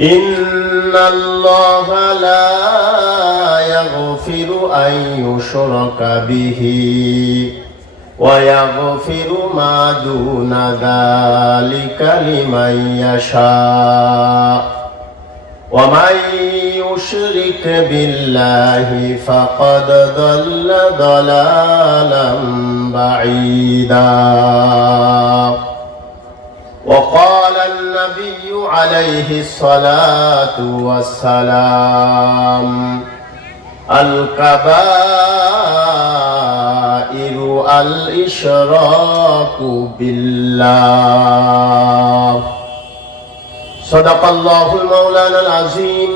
إن الله لا يغفر أن يشرك به ويغفر ما دون ذلك لمن يشاء ومن يشرك بالله فقد ضل ضلالا بعيدا. وقال النبي عليه الصلاة والسلام الكبائر الإشراك بالله. صدق الله المولانا العظيم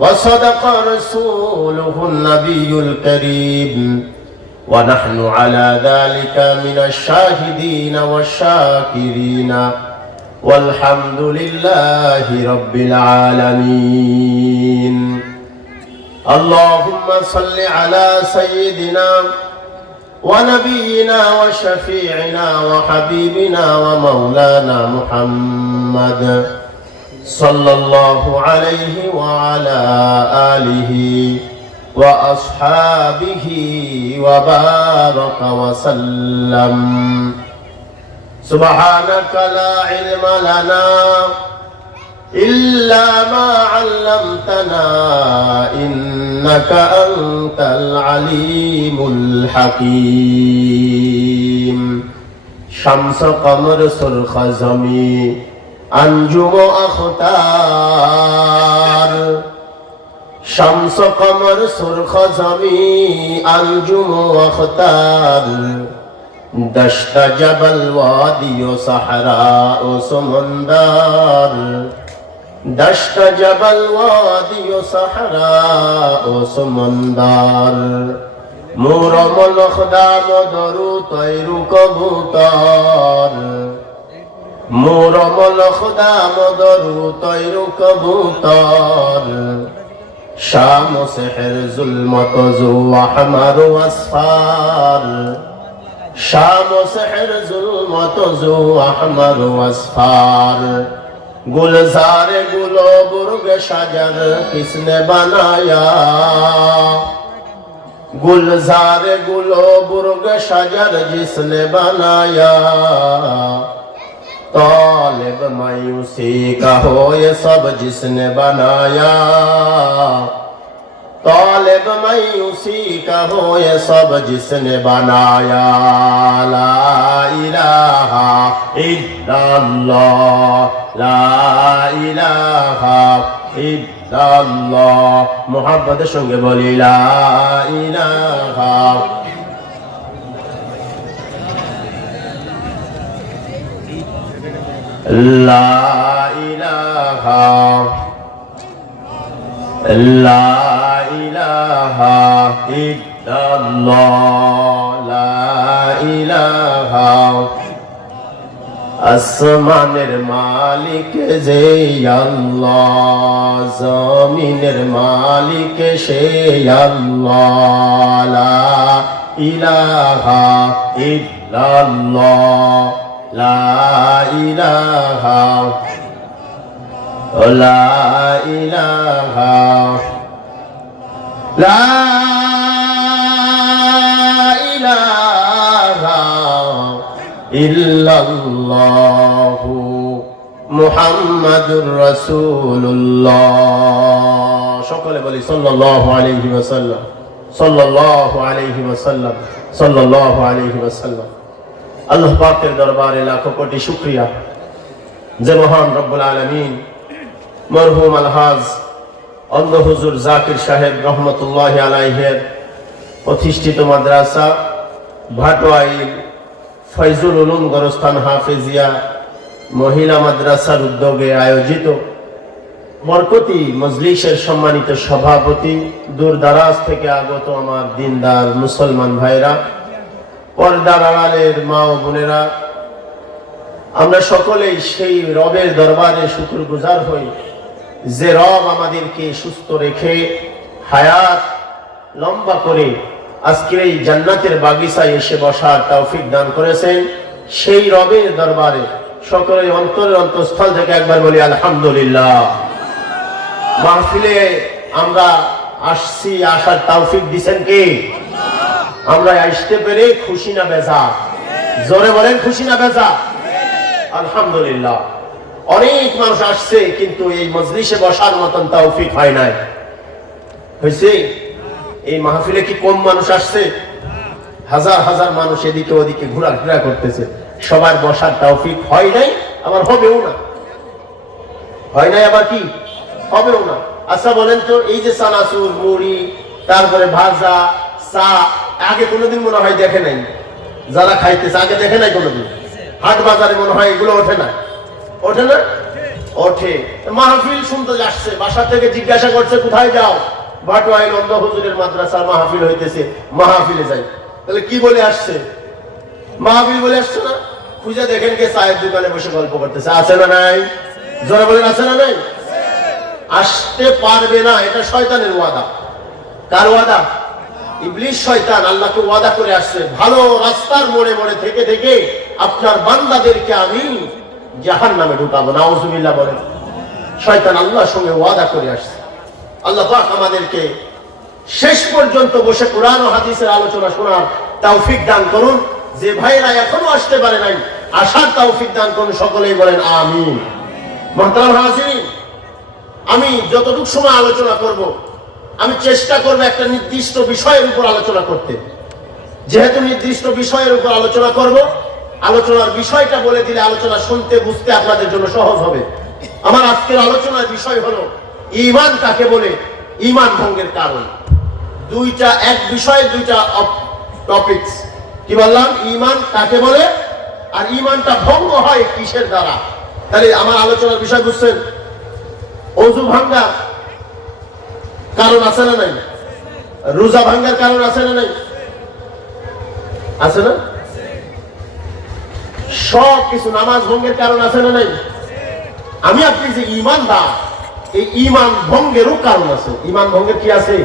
وصدق رسوله النبي الكريم ونحن على ذلك من الشاهدين والشاكرين والحمد لله رب العالمين. اللهم صل على سيدنا ونبينا وشفيعنا وحبيبنا ومولانا محمد صلى الله عليه وعلى آله وأصحابه وبارك وسلم. سبحانك لا علم لنا إلا ما علمتنا إنك أنت العليم الحكيم. شمس قمر سرخ زمي أنجم أختار شمس قمر سرخ زمي أنجم أختار دشت جبل وادي صحراء سمندر دشت جبل وادي صحراء سمندر مور ملخ دام درو طير کبوتر مور ملخ دام درو طير کبوتر شام سحر ظلمت ذو احمر واصفار شام سحر ظلمت ذو احمر واصفار गुलजार गुलो बुर्ग शजर किसने बनाया गुलजार गुलो बुर्ग शजर जिसने बनाया तालिब मायूसी का हो ये सब जिसने बनाया तालिब मायूसी का हो ये सब जिसने बनाया ला इलाहा इल्लल्लाह ला इलाहा इल्लल्लाह मोहब्बत संगे बोली ला इलाहा ला इलाहा ला इलाहा इल्लल्लाह ला इलाहा আসমানের মালিক যে আল্লাহ জমিনের মালিক সে আল্লাহ লা ইলাহা ইল্লাল্লাহ লা ইলাহা লা ইলাহা লা ইলাহা ইল্লাল্লাহু মুহাম্মাদুর রাসূলুল্লাহ। সকলে বলি সাল্লাল্লাহু আলাইহি ওয়াসাল্লাম সাল্লাল্লাহু আলাইহি ওয়াসাল্লাম সাল্লাল্লাহু আলাইহি ওয়াসাল্লাম। আল্লাহ পাকের দরবারে লাখো কোটি শুকরিয়া যে মহান রব্বুল আলামিন মরহুম আলহাজ অন্ধ হুজুর জাকির সাহেব রহমতুল্লাহি আলাইহির প্রতিষ্ঠিত মাদ্রাসা ভাটোয়াইল ফয়জুল উলুম গোরস্থান হাফেজিয়া মহিলা মাদ্রাসার উদ্যোগে আয়োজিত বরকতি মজলিসের সম্মানিত সভাপতি, দূর দারাজ থেকে আগত আমার দিনদার মুসলমান ভাইরা, পর্দার আড়ালের মা ও বোনেরা, আমরা সকলেই সেই রবের দরবারে শুকরগুজার হই যে রব আমাদেরকে সুস্থ রেখে হায়াত লম্বা করে আজকের এই জান্নাতের বাগিচায় এসে বসার তৌফিক দান করেছেন। সেই রবের দরবারে সকলে অন্তরের অন্তঃস্থল থেকে একবার বলি আলহামদুলিল্লাহ। মাহফিলে আমরা আসছি, আসার তৌফিক দিবেন কে? আমরা আসতে পেরে খুশি না বেজার? জোরে বলেন, খুশি না বেজার? আলহামদুলিল্লাহ। অনেক মানুষ আসছে কিন্তু এই মজলিসে বসার মতন তৌফিক হয় নাই। হয়েছে? এই মাহফিলে কি কম মানুষ আসছে? হাজার হাজার মানুষ এদিকে ওদিকে ঘোরাফেরা করতেছে, সবার বসার তৌফিক হয় নাই, আবার হবেও না। হয় নাই আবার কি হবেও না। আচ্ছা বলেন তো, এই যে চানাচুর, মুড়ি, তারপরে ভাজা, চা, আগে কোনোদিন মনে হয় দেখে নাই? যারা খাইতেছে আগে দেখে নাই কোনোদিন? হাট বাজারে মনে হয় এগুলো ওঠে না? ওঠে না? ওঠে। মাহফিল শুনতে আসছে, বাসা থেকে জিজ্ঞাসা করছে কোথায় যাও? ভাটুয়াইল অন্ধ হুজুরের মাদ্রাসার মাহফিল হইতেছে, মাহফিলে যাই। তাহলে কি বলে আসছে? মাহফিল বলে আসছে না? খুঁজে দেখেন কে চায়ের দোকানে বসে গল্প করতেছে, আছে না নাই? জোরে বলেন, আছে না নাই? আসতে পারবে না, এটা শয়তানের ওয়াদা। কার ওয়াদা? ইবলিস শয়তান আল্লাহকে ওয়াদা করে আসছে, ভালো রাস্তার মোড়ে মোড়ে থেকে থেকে আপনার বান্দাদেরকে আমি জাহান্নামে ঢুকাবো। নাউজুবিল্লাহ বলেন। শয়তান আল্লাহর সঙ্গে ওয়াদা করে আসছে। আল্লাহ পাক আমাদেরকে শেষ পর্যন্ত বসে কোরআন ও হাদিসের আলোচনা শোনার তৌফিক দান করুন। যে ভাইরা এখনো আসতে পারে নাই, আসার তৌফিক দান করুন। সকলেই বলেন আমিন। মুহতারাম হাজিরিন, আমি যতটুকু সময় আলোচনা করব, আমি চেষ্টা করব একটা নির্দিষ্ট বিষয়ের উপর আলোচনা করতে। যেহেতু নির্দিষ্ট বিষয়ের উপর আলোচনা করব, আলোচনার বিষয়টা বলে দিলে আলোচনা শুনতে বুঝতে আপনাদের জন্য সহজ হবে। আমার আজকের আলোচনার বিষয় হলো ঈমান কাকে বলে, ঈমান ভঙ্গের কারণ। দুইটা এক বিষয়ে দুইটা টপিকস। কি বললাম? ঈমান কাকে বলে আর ঈমানটা ভঙ্গ হয় কিসের দ্বারা। তাহলে আমার আলোচনার বিষয় বুঝছেন? ওযু ভাঙ্গার কারণ আছে না নাই? রোজা ভাঙ্গার কারণ আছে না নাই? আছে না? সব কিছু, নামাজ ভঙ্গের কারণ আছে না নাই? আমি আপনি যে ঈমানদার, এই ঈমান ভঙ্গেরও কারণ আছে। ঈমান ভঙ্গের কি আছে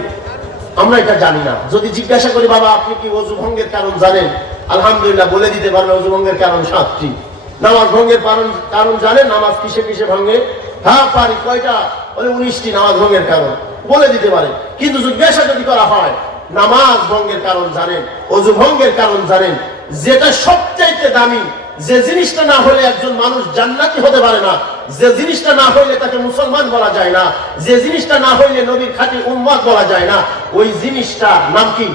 আমরা এটা জানি না। যদি জিজ্ঞাসা করি, বাবা আপনি কি ওযু ভঙ্গের কারণ জানেন? আলহামদুলিল্লাহ বলে দিতে পারবে ওযু ভঙ্গের কারণ 7টি। নামাজ ভঙ্গের কারণ জানেন? নামাজ কিসে কিসে ভাঙে? হ্যাঁ পারি। কয়টা? বলে 19টি নামাজ ভঙ্গের কারণ বলে দিতে পারে। কিন্তু জিজ্ঞাসা যদি করা হয়, নামাজ ভঙ্গের কারণ জানেন, ওযু ভঙ্গের কারণ জানেন, যেটা সবচাইতে দামি, যে জিনিসটা না হলে একজন মানুষ জান্নাতি হতে পারে না, যে জিনিসটা না হইলে তাকে মুসলমান বলা যায় না, যে জিনিসটা না হইলে নবীর খাঁটি উম্মত বলা যায় না, ওই জিনিসটার নাম কি?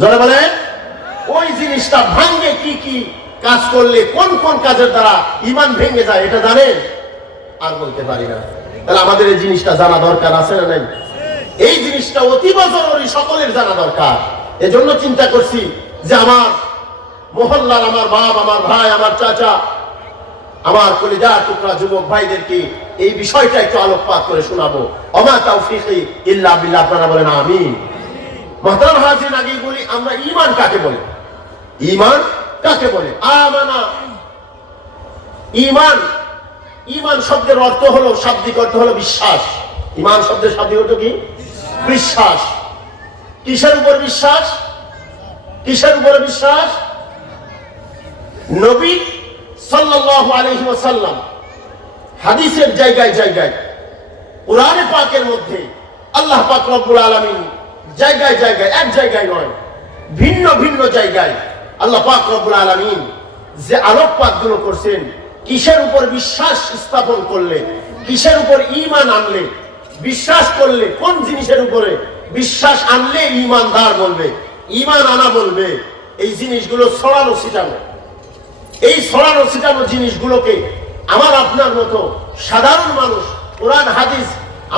জোরে বলেন। ওই জিনিসটা ভাঙ্গে কি কি কাজ করলে, কোন কোন কাজের দ্বারা ঈমান ভেঙে যায়, এটা জানেন? আর বলতে পারি না। তাহলে আমাদের এই জিনিসটা জানা দরকার আছে না নাই? এই জিনিসটা অতীব জরুরি, সকলের জানা দরকার। এজন্য চিন্তা করছি যে আমার মহল্লার, আমার বাপ, আমার ভাই, আমার চাচা, আমার কলিজার টুকরা যুবক ভাইদেরকে এই বিষয়টা একটু আলোকপাত করে শোনাবো। ওমা তাওফীকি ইল্লা বিল্লাহ। আপনারা বলেন আমিন। মুহতারাম হাজিরিন, আগেই বলি আমরা ঈমান কাকে বলে। ঈমান কাকে বলে? আমানা। ঈমান, ঈমান শব্দের অর্থ হলো, শাব্দিক অর্থ হলো বিশ্বাস। ঈমান শব্দের শাব্দিক অর্থ কি? বিশ্বাস। কিসের উপর বিশ্বাস? কিসের উপর বিশ্বাস? নবী সাল্লাল্লাহু আলাইহি ওয়াসাল্লাম হাদিসের জায়গায় জায়গায়, কোরআনে পাকের মধ্যে আল্লাহ পাক রব্বুল আলামিন জায়গায় জায়গায়, এক জায়গায় নয়, ভিন্ন ভিন্ন জায়গায় আল্লাহ পাক রব্বুল আলামিন যে আলোকপাত গুলো করছেন, কিসের উপর বিশ্বাস স্থাপন করলে, কিসের উপর ঈমান আনলে, বিশ্বাস করলে, কোন জিনিসের উপরে বিশ্বাস আনলে ঈমানদার বলবে, ঈমান আনা বলবে, এই জিনিসগুলো ছড়ানো ছিটানো। এই ছড়ানো ছিটানো জিনিসগুলোকে আমার আপনার মতো সাধারণ মানুষ, কোরআন হাদিস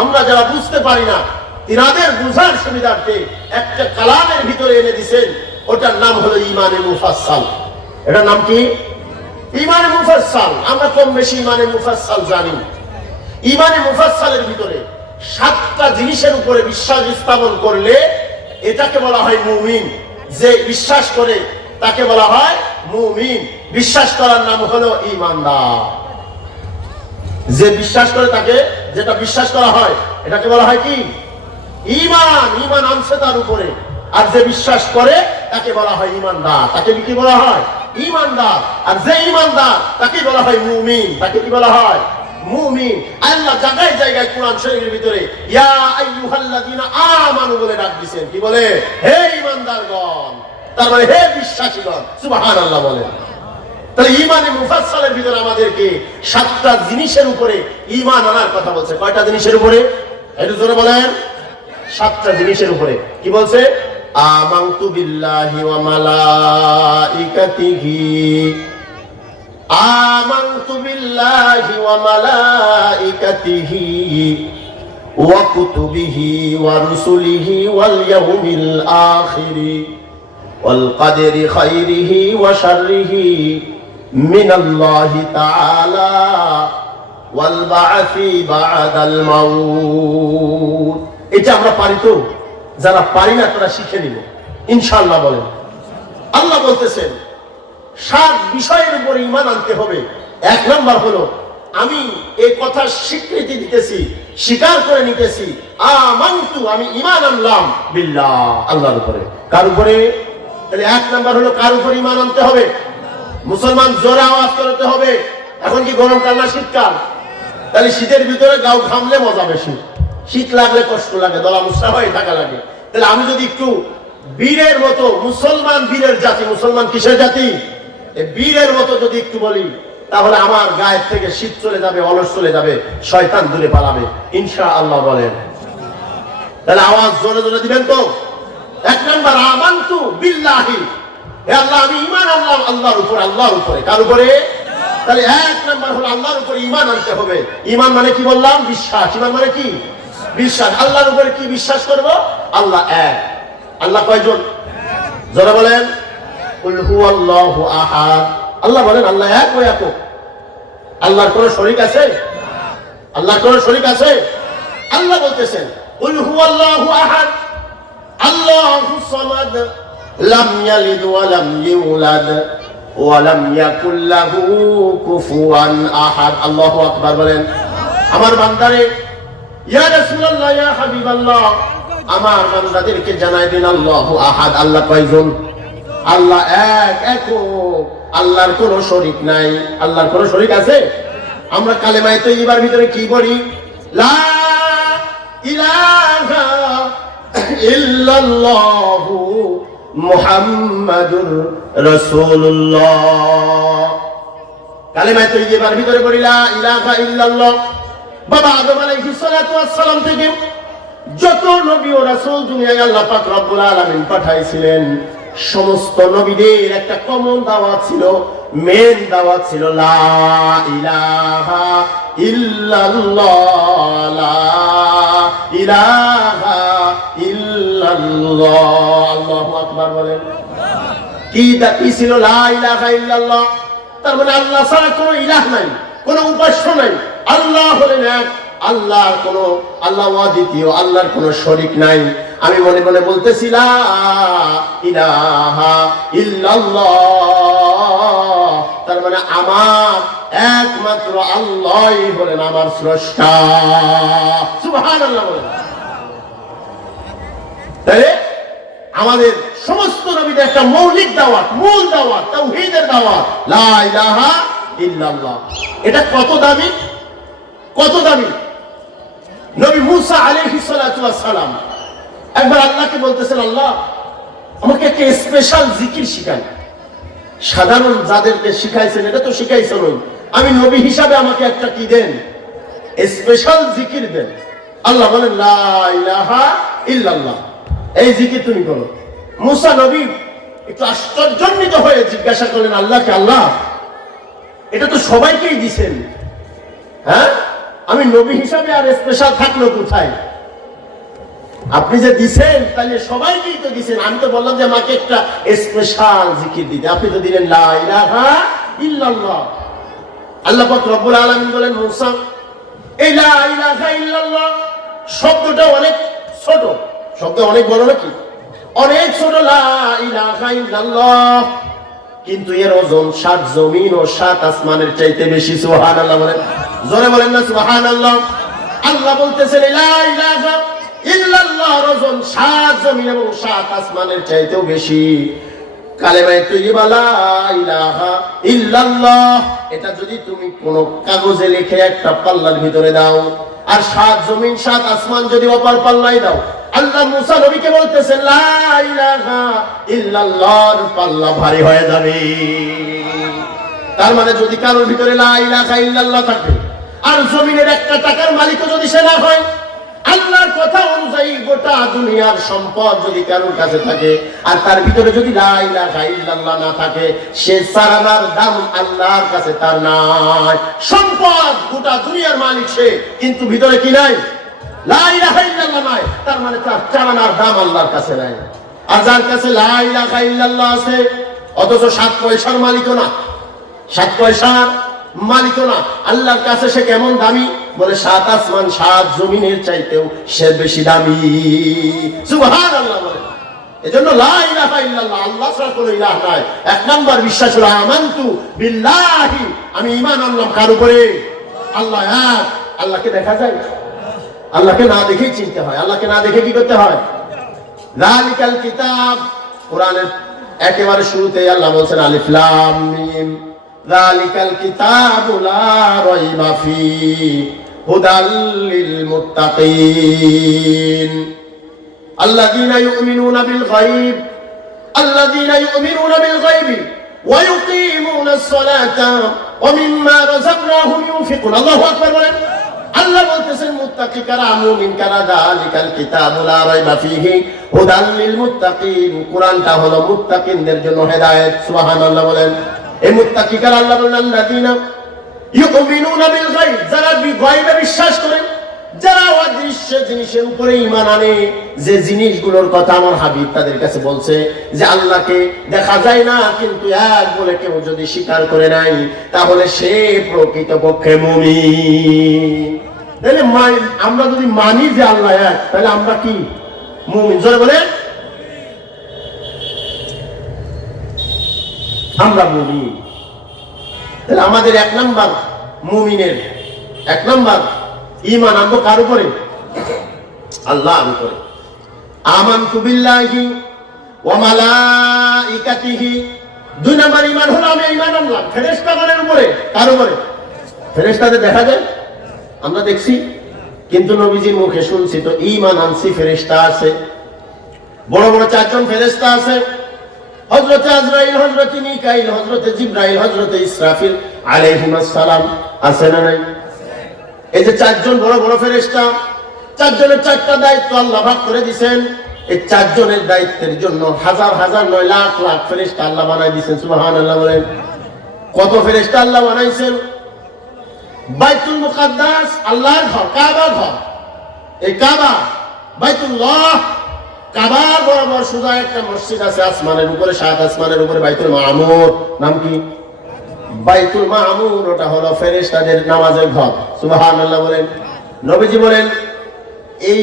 আমরা যারা বুঝতে পারি না, তিনাদের বুঝার সুবিধার্থে একটা কালামের ভিতরে এনে দিয়েছেন। ওটার নাম হলো ঈমানে মুফাসসাল। এটার নাম কি? ঈমানে মুফাসসাল। আমরা কম বেশি ঈমানে মুফাসসাল জানি। ঈমানে মুফাসসালের ভিতরে 7টা জিনিসের উপরে বিশ্বাস স্থাপন করলে এটাকে বলা হয় মুমিন। যে বিশ্বাস করে তাকে বলা হয় মুমিন। বিশ্বাস করার নাম হলো ঈমানদার। যে বিশ্বাস করে তাকে, যেটা বিশ্বাস করা হয়, এটাকে বলা হয় কি? ঈমান। ঈমান আনছে তার উপরে। আর যে বিশ্বাস করে তাকে বলা হয় ঈমানদার। তাকে কি বলা হয়? ঈমানদার। আর যে ঈমানদার তাকে বলা হয় মুমিন। তাকে কি বলা হয়? মুমিন। আল্লাহ জায়গায় জায়গায় কোরআন শরীফের ভিতরে ইয়া আইয়ুহাল্লাযীনা আমানু বলে ডাক দিবেন। কি বলে? হে ঈমানদারগণ, তার মানে হে বিশ্বাসীগণ। সুবহানাল্লাহ বলেন। তাহলে ঈমানে মুফাসসালের ভিতরে আমাদেরকে 7টা জিনিসের উপরে ঈমান আনার কথা বলছে। কয়টা জিনিসের উপরে? একটু জোরে বলেন। 7টা জিনিসের উপরে। কি বলছে? আমানতু বিল্লাহি ওয়া মালাইকাতিহি, আমানতু বিল্লাহি ওয়া মালাইকাতিহি ওয়া কুতুবিহি ওয়া রুসুলিহি ওয়াল ইয়াউমিল আখিরি ওয়াল কদরি খাইরিহি ওয়া শাররিহি মিনাল্লাহি তাআলা ওয়াল বা'সি বা'দাল মাউত। এটা আমরা পারি তো? যারা পারি না তারা শিখে নিব ইনশাআল্লাহ বলেন। আল্লাহ বলতেছেন 7 বিষয়ের উপর ঈমান আনতে হবে। 1 নাম্বার হলো আমি এই কথা স্বীকৃতি দিতেছি, স্বীকার করে নিতেছি, আমানতু আমি ঈমান আনলাম বিল্লাহ আল্লাহর উপরে। কার উপরে? তাহলে 1 নাম্বার হলো কার উপর ঈমান আনতে হবে? মুসলমান জোরে আওয়াজ করতে হবে। এখন কি গরমকাল না শীতকাল? তাহলে শীতের ভিতরে গাও ঘামলে মজা বেশি, শীত লাগলে কষ্ট লাগে, দলা মুসরা হয়ে থাকা লাগে। তাহলে আমি যদি একটু বীরের মতো, মুসলমান বীরের জাতি, মুসলমান কিসের জাতি? বীরের মতো যদি একটু বলি, তাহলে আমার গায়ের থেকে শীত চলে যাবে, অলস চলে যাবে, শয়তান দূরে পালাবে ইনশাআল্লাহ বলেন। তাহলে আওয়াজ জোরে জোরে দিবেন তো। 1 নাম্বার আমানতু বিল্লাহি, হে আল্লাহ আমি ঈমান আনলাম আল্লাহর উপর। আল্লাহর উপরে। কার উপরে? তাহলে 1 নাম্বার হলো আল্লাহর উপরে ঈমান আনতে হবে। ঈমান মানে কি বললাম? বিশ্বাস। ঈমান মানে কি? বিশ্বাস। আল্লাহর উপরে কি বিশ্বাস করব? আল্লাহ এক। আল্লাহ কয়জন? যারা বলেন কুল হুয়াল্লাহু আহাদ। আল্লাহ বলেন আল্লাহ এক ও একক। আল্লাহর কোন শরীক আছে? আল্লাহর কোন শরীক আছে? আল্লাহ বলতেছেন কুল হুয়াল্লাহু আহাদ আল্লাহুস সামাদ লাম ইয়ালিদ ওয়া লাম ইউলাদ ওয়া লাম ইয়াকুল লাহু কুফুয়ান আহাদ। আল্লাহু আকবার বলেন। আমার বান্দারে, ইয়া রাসূলুল্লাহ, ইয়া হাবিবাল্লাহ, আমার বান্দাদেরকে জানাই দিন আল্লাহু আহাদ। আল্লাহ কয়জন? আল্লাহ এক, একক। আল্লাহর কোনো শরীক নাই। আল্লাহর কোনো শরীক আছে? আমরা কালেমায়ে তাইয়্যিবার ভিতরে কি পড়ি? লা ইলাহা ইল্লাল্লাহু মুহাম্মাদুর রাসূলুল্লাহ। কালেমায়ে তাইয়্যিবার ভিতরে পড়ি লা ইলাহা ইল্লাল্লাহ। বাবা আদম আলাইহিস সালাতু ওয়াস সালাম থেকে যত নবী ও রাসূল দুনিয়ায় আল্লাহ পাক রব্বুল আলামিন পাঠাইছিলেন, সমস্ত নবীদের একটা কমন দাওয়াত ছিল, মেন দাওয়াত ছিল লা ইলাহা ইল্লাল্লাহ, লা ইলাহা ইল্লাল্লাহ। আল্লাহু আকবার বলেন। কি ছিল লা ইলাহা ইল্লাল্লাহ? তার মানে আল্লাহ ছাড়া কোনো ইলাহ নাই, কোনো উপাস্য নাই। আল্লাহ হলেন এক, আল্লাহর কোন, আল্লাহ অদ্বিতীয়, আল্লাহর কোন শরীক নাই। আমি মনে মনে বলতেছি লা ইলাহা ইল্লাল্লাহ, তার মানে আমার একমাত্র আল্লাহই হলেন আমার স্রষ্টা। সুবহানাল্লাহ বলেন। তাহলে আমাদের সমস্ত নবীদের একটা মৌলিক দাওয়াত, মূল দাওয়াত, তাওহীদের দাওয়াত, লা ইলাহা ইল্লাল্লাহ। এটা কত দামি, কত দামি! নবী মুসা আলাইহিস সালাতু ওয়াস সালাম একবার আল্লাহকে বলতেছেন, আল্লাহ আমাকে একটা স্পেশাল জিকির শিখান। সাধারণ যাদেরকে শিখাইছেন এটা তো শিখাইছেন, আমি নবী হিসাবে আমাকে একটা কি দেন, স্পেশাল জিকির দেন। আল্লাহ বলেন লা ইলাহা ইল্লাল্লাহ, এই জিকির তুমি করো। মুসা নবী একটু আশ্চর্যান্বিত হয়ে জিজ্ঞাসা করলেন আল্লাহকে, আল্লাহ এটা তো সবাইকেই দিছেন, হ্যাঁ আমি নবী হিসাবে আর স্পেশাল থাকলো কোথায়? আপনি যে দিছেন তাহলে সবাইকেই তো দিছেন, আমি তো বললাম যে আমাকে একটা স্পেশাল জিকির দিতে, আপনি তো দিলেন লা ইলাহা ইল্লাল্লাহ। আল্লাহ পাক রব্বুল আলামিন বলেন, মুসা এই লা ইলাহা ইল্লাল্লাহ শব্দটা অনেক ছোট, শব্দ অনেক বড় নাকি? অনেক ছোট লা ইলাহা ইল্লাল্লাহ, কিন্তু এর ওজন 7 জমিন ও 7 আসমানের চাইতে বেশি। সুবহানাল্লাহ বলেন, জোরে বলেন না সুবহানাল্লাহ। আল্লাহ বলতেছেন লা ইলাহা ইল্লাল্লাহ ওজন 7 জমিন এবং 7 আসমানের চাইতেও বেশি। কালেমায়ে তাইয়্যিবা লা ইলাহা ইল্লাল্লাহ, এটা যদি তুমি কোন কাগজে লিখে একটা পাল্লার ভিতরে দাও, আর 7 জমিন 7 আসমান যদি অপর পাল্লায় দাও, আল্লাহ মুসা নবীকে বলতেছেন লা ইলাহা ইল্লাল্লাহর পাল্লা ভারী হয়ে যাবে। তার মানে যদি কারোর ভিতরে লা ইলাহা ইল্লাল্লাহ থাকে, আর জমিনের একটা টাকার মালিকও যদি সে না হয়, আল্লাহর কথা অনুযায়ী গোটা দুনিয়ার সম্পদ যদি কারোর কাছে থাকে, আর তার ভিতরে যদি লা ইলাহা ইল্লাল্লাহ না থাকে, সে সারানার দাম আল্লাহর কাছে তার নাই। সম্পদ গোটা দুনিয়ার মালিক সে, কিন্তু ভিতরে কি নাই? লা ইলাহা ইল্লাল্লাহ নাই। তার মানে তার চালানার দাম আল্লাহর কাছে নাই। আর যার কাছে লা ইলাহা ইল্লাল্লাহ আছে, অথচ 7 পয়সার মালিকও না, 7 পয়সার মালিকও না, আল্লাহর কাছে সে কেমন দামি? বলে 7 আসমান 7 জমিনের চাইতেও সে বেশি দামি। সুবহানাল্লাহ বলে। এজন্য লা ইলাহা ইল্লাল্লাহ, আল্লাহ ছাড়া কোনো ইলাহ নাই। 1 নাম্বার বিশ্বাস হলো আমানতু বিল্লাহি, আমি ঈমান আনলাম কার উপরে? আল্লাহ এক। আল্লাহকে দেখা যায়? আল্লাহকে না দেখেই চিনতে হয়। আল্লাহকে না দেখে কি করতে হয়? যালিকাল কিতাব, কোরআনের একেবারে শুরুতে আল্লাহ বলছেন আলিফ লাম মিম, যালিকাল কিতাবু লা রাইবা ফীহি হুদাল লিল মুত্তাকিন আল্লাযীনা ইউমিনুনা বিল গায়ব আল্লাযীনা ইউমিনুনা বিল গায়বি ওয়া ইউকিমুনাস সালাতা ওয়া মিম্মা রাযাকনাহুম ইউনফিকুন। আল্লাহু আকবার বলেন। আল্লাহ বলতেছেন মুত্তাকি কারা, মুমিন কারা, যালিকাল কিতাবু লা রাইবা ফীহি হুদাল লিল মুত্তাকিন। কুরআনটা হলো মুত্তাকিনদের জন্য হেদায়েত। সুবহানাল্লাহ বলেন। এই মুত্তাকি কারা? আল্লাহ বলেন আল্লাযীনা ইউমিনুনা বিল গায়ব, যারা গায়বে বিশ্বাস করে, যারা অদৃশ্য জিনিসের উপরে ঈমান আনে। যে জিনিসগুলোর কথা আমার হাবিব তাদের কাছে বলছে যে আল্লাহকে দেখা যায় না, কিন্তু এক বলে কেউ যদি স্বীকার করে নাই, তাহলে সে প্রকৃতপক্ষে মুমিন। তাহলে আমরা যদি মানি যে আল্লাহ এক, তাহলে আমরা কি মুমিন? জোরে বলে আমরা মুমিন। তাহলে আমাদের 1 নাম্বার মুমিনের 1 নাম্বার ঈমান আনবো কার উপরে? আল্লাহর উপরে। আমানতু বিল্লাহি ওয়া মালাইকাতিহি। 2 নাম্বার ঈমান হলো আমি ঈমান আনলাম ফেরেশতাগণের উপরে। কার উপরে? ফেরেশতাদের দেখা যায়? আমরা দেখছি, কিন্তু নবীজির মুখে শুনছি তো ঈমান আনছি ফেরেশতা আছে। বড় বড় 4 জন ফেরেশতা আছে, হযরত আজরাইল, হযরত মিকাইল, হযরত জিবরাইল, হযরত ইসরাফিল আলাইহিস সালাম। আছে না নাই? এই যে 4 জন বড় বড় ফেরেশতা, 4 জনের 4টা দায়িত্ব আল্লাহ ভাগ করে দিয়েছেন। এই 4 জনের দায়িত্বের জন্য হাজার হাজার 9 লাখ লাখ ফেরেশতা আল্লাহ বানাই দিয়েছেন। সুবহানাল্লাহ বলেন। কত ফেরেশতা আল্লাহ বানাইছেন? বাইতুল মুকাদ্দাস আল্লাহর ঘর, কাবা ঘর, এই কাবা বাইতুল্লাহ, কাবার বরাবর সোজা একটা মসজিদ আছে আসমানের উপরে, 7 আসমানের উপরে বাইতুল মামুর। নাম কি? বাইতুল মামুর। ওটা হলো ফেরেশতাদের নামাজের ঘর। সুবহানাল্লাহ বলেন। নবীজি বলেন এই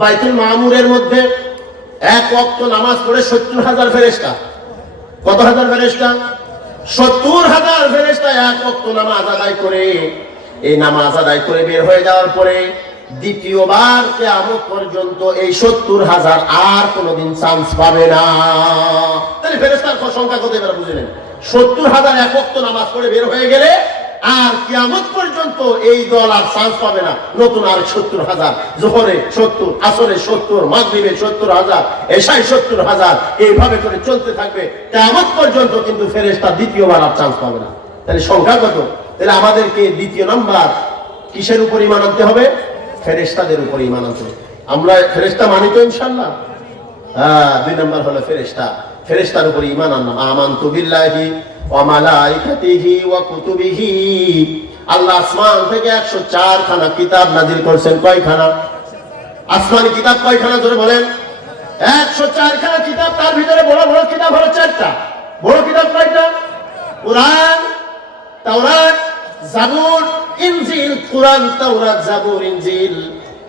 বাইতুল মামুরের মধ্যে 1 ওয়াক্ত নামাজ পড়ে 70,000 ফেরেশতা। কত হাজার ফেরেশতা? 70,000 ফেরেশতা 1 ওয়াক্ত নামাজ আদায় করে, এই নামাজ আদায় করে বের হয়ে যাওয়ার পরে দ্বিতীয়বার কিয়ামত পর্যন্ত এই 70,000 আর কোনোদিন চান্স পাবে না। তাহলে ফেরেশতার সংখ্যা কত এবার বুঝলেন? 70,000 এক ওয়াক্ত নামাজ পড়ে বের হয়ে গেলে আর কিয়ামত পর্যন্ত এই দল আর চান্স পাবে না। নতুন আর 70,000, যোহরে 70, আসরে 70, মাগরিবে 70,000, এশায় 70,000, এইভাবে করে চলতে থাকবে কিয়ামত পর্যন্ত, কিন্তু ফেরেশতা দ্বিতীয়বার আর চান্স পাবে না। তাহলে সংখ্যা কত? তাহলে আমাদেরকে দ্বিতীয় নাম্বার কিসের উপর ঈমান আনতে হবে? ফেরেশতাদের উপর ঈমান আনতে হবে। আমরা ফেরেশতা মানি তো ইনশাআল্লাহ? 2 নাম্বার হলো ফেরেশতা। ফেরেশতার উপর ঈমান আনলাম। আমানতু বিল্লাহি ওয়া মালাইকাতিহি ওয়া কুতুবিহি। আল্লাহ আসমান থেকে 104 খানা কিতাব নাযিল করেছেন। কয়খানা? আসমানি কিতাব কয়খানা ধরে বলেন? 104 খানা কিতাব। তার ভিতরে বড় বড় কিতাব হলো 4টা। বড় কিতাব কয়টা? কুরআন, তাওরাত, জাবুর, ইনজিল। কুরআন, তাওরাত, জাবুর, ইনজিল।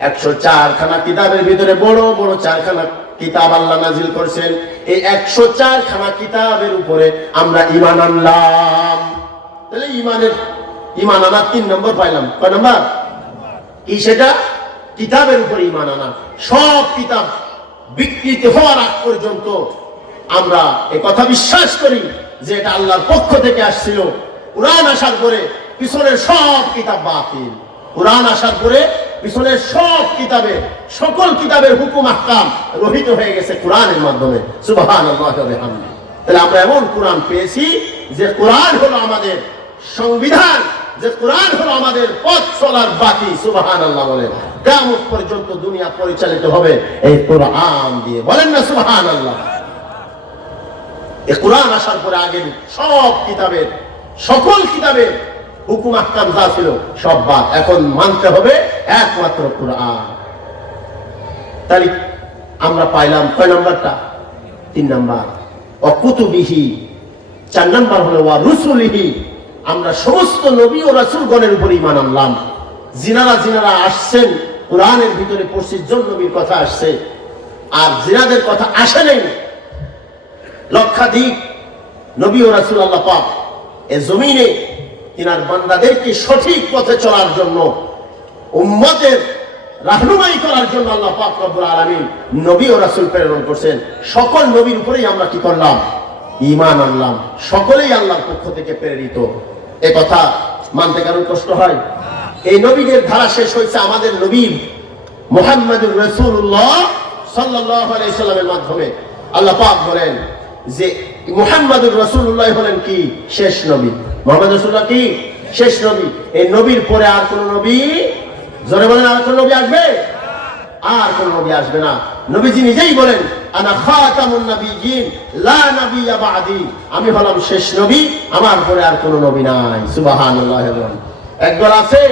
104 খানা কিতাবের ভিতরে বড় বড় 4 খানা কিতাব আল্লাহ নাযিল করেছেন। এই 104 খানা কিতাবের উপরে আমরা ঈমান আনলাম। তাহলে ঈমান আনার 3 নম্বর পাইলাম। কয় নম্বর? কি সেটা? কিতাবের উপরে ঈমান আনা। সব কিতাব বিকৃত হওয়ার আগ পর্যন্ত আমরা এই কথা বিশ্বাস করি যে এটা আল্লাহর পক্ষ থেকে আসছিল, কুরআন আসার পরে পিছনের সব কিতাব বাতিল। কুরআন আসার পরে পিছনের সব কিতাবে, সকল কিতাবের হুকুম আহকাম রহিত হয়ে গেছে কুরআনের মাধ্যমে। সুবহানাল্লাহ ওয়া বিহামদিহি। তাহলে আমরা এমন কুরআন পেয়েছি যে কুরআন হলো আমাদের সংবিধান, যে কুরআন হলো আমাদের পথ চলার বাতি। সুবহানাল্লাহ বলেন। কিয়ামত পর্যন্ত দুনিয়া পরিচালিত হবে এই কুরআন দিয়ে। বলেন না সুবহানাল্লাহ। এই কুরআন আসার পরে আগের সব কিতাবের, সকল কিতাবের হুকুম আহকাম যা ছিল সব বাদ। এখন মানতে হবে একমাত্র কুরআন। তাহলে আমরা পাইলাম কয় নাম্বারটা? 3 নাম্বার। অকুতুবিহি। 4 নাম্বার হলো ওয়া রুসুলিহি। আমরা সমস্ত নবী ও রাসূলগণের উপর ঈমান আনলাম। জিনারা আসছেন কুরআনের ভিতরে 25 জন নবীর কথা আসছে, আর জিনাদের কথা আসে নাই লক্ষাধিক নবী ও রাসূল। আল্লাহ পাক এই জমিনে তিনার বান্দাদেরকে সঠিক পথে চলার জন্য, উম্মতের রাহনুমাই করার জন্য আল্লাহ পাক রব্বুল আলামিন নবী ও রাসূল প্রেরণ করেছেন। সকল নবীর উপরেই আমরা কি করলাম? ঈমান আনলাম। সকলেই আল্লাহর পক্ষ থেকে প্রেরিত। এই কথা মানতে কারণ কষ্ট হয়? এই নবীদের ধারা শেষ হয়েছে আমাদের নবী মুহাম্মদুর রাসূলুল্লাহ সাল্লাল্লাহু আলাইহি সাল্লামের মাধ্যমে। আল্লাহ পাক বলেন যে মুহাম্মদুর রাসূলুল্লাহ হলেন কি? শেষ নবী। মুহাম্মদ রাসূলুল্লাহ কি? শেষ নবী। এই নবীর পরে আর কোন নবী, জোরে বলেন, আর কোন নবী আসবে? আর কোন নবী আসবে না। নবীজি নিজেই বলেন আনা খাতামুন নাবিয়্যিন লা নাবিয়্যা বা'দি। আমি হলাম শেষ নবী, আমার পরে আর কোন নবী নাই। সুবহানাল্লাহ। একদল আছে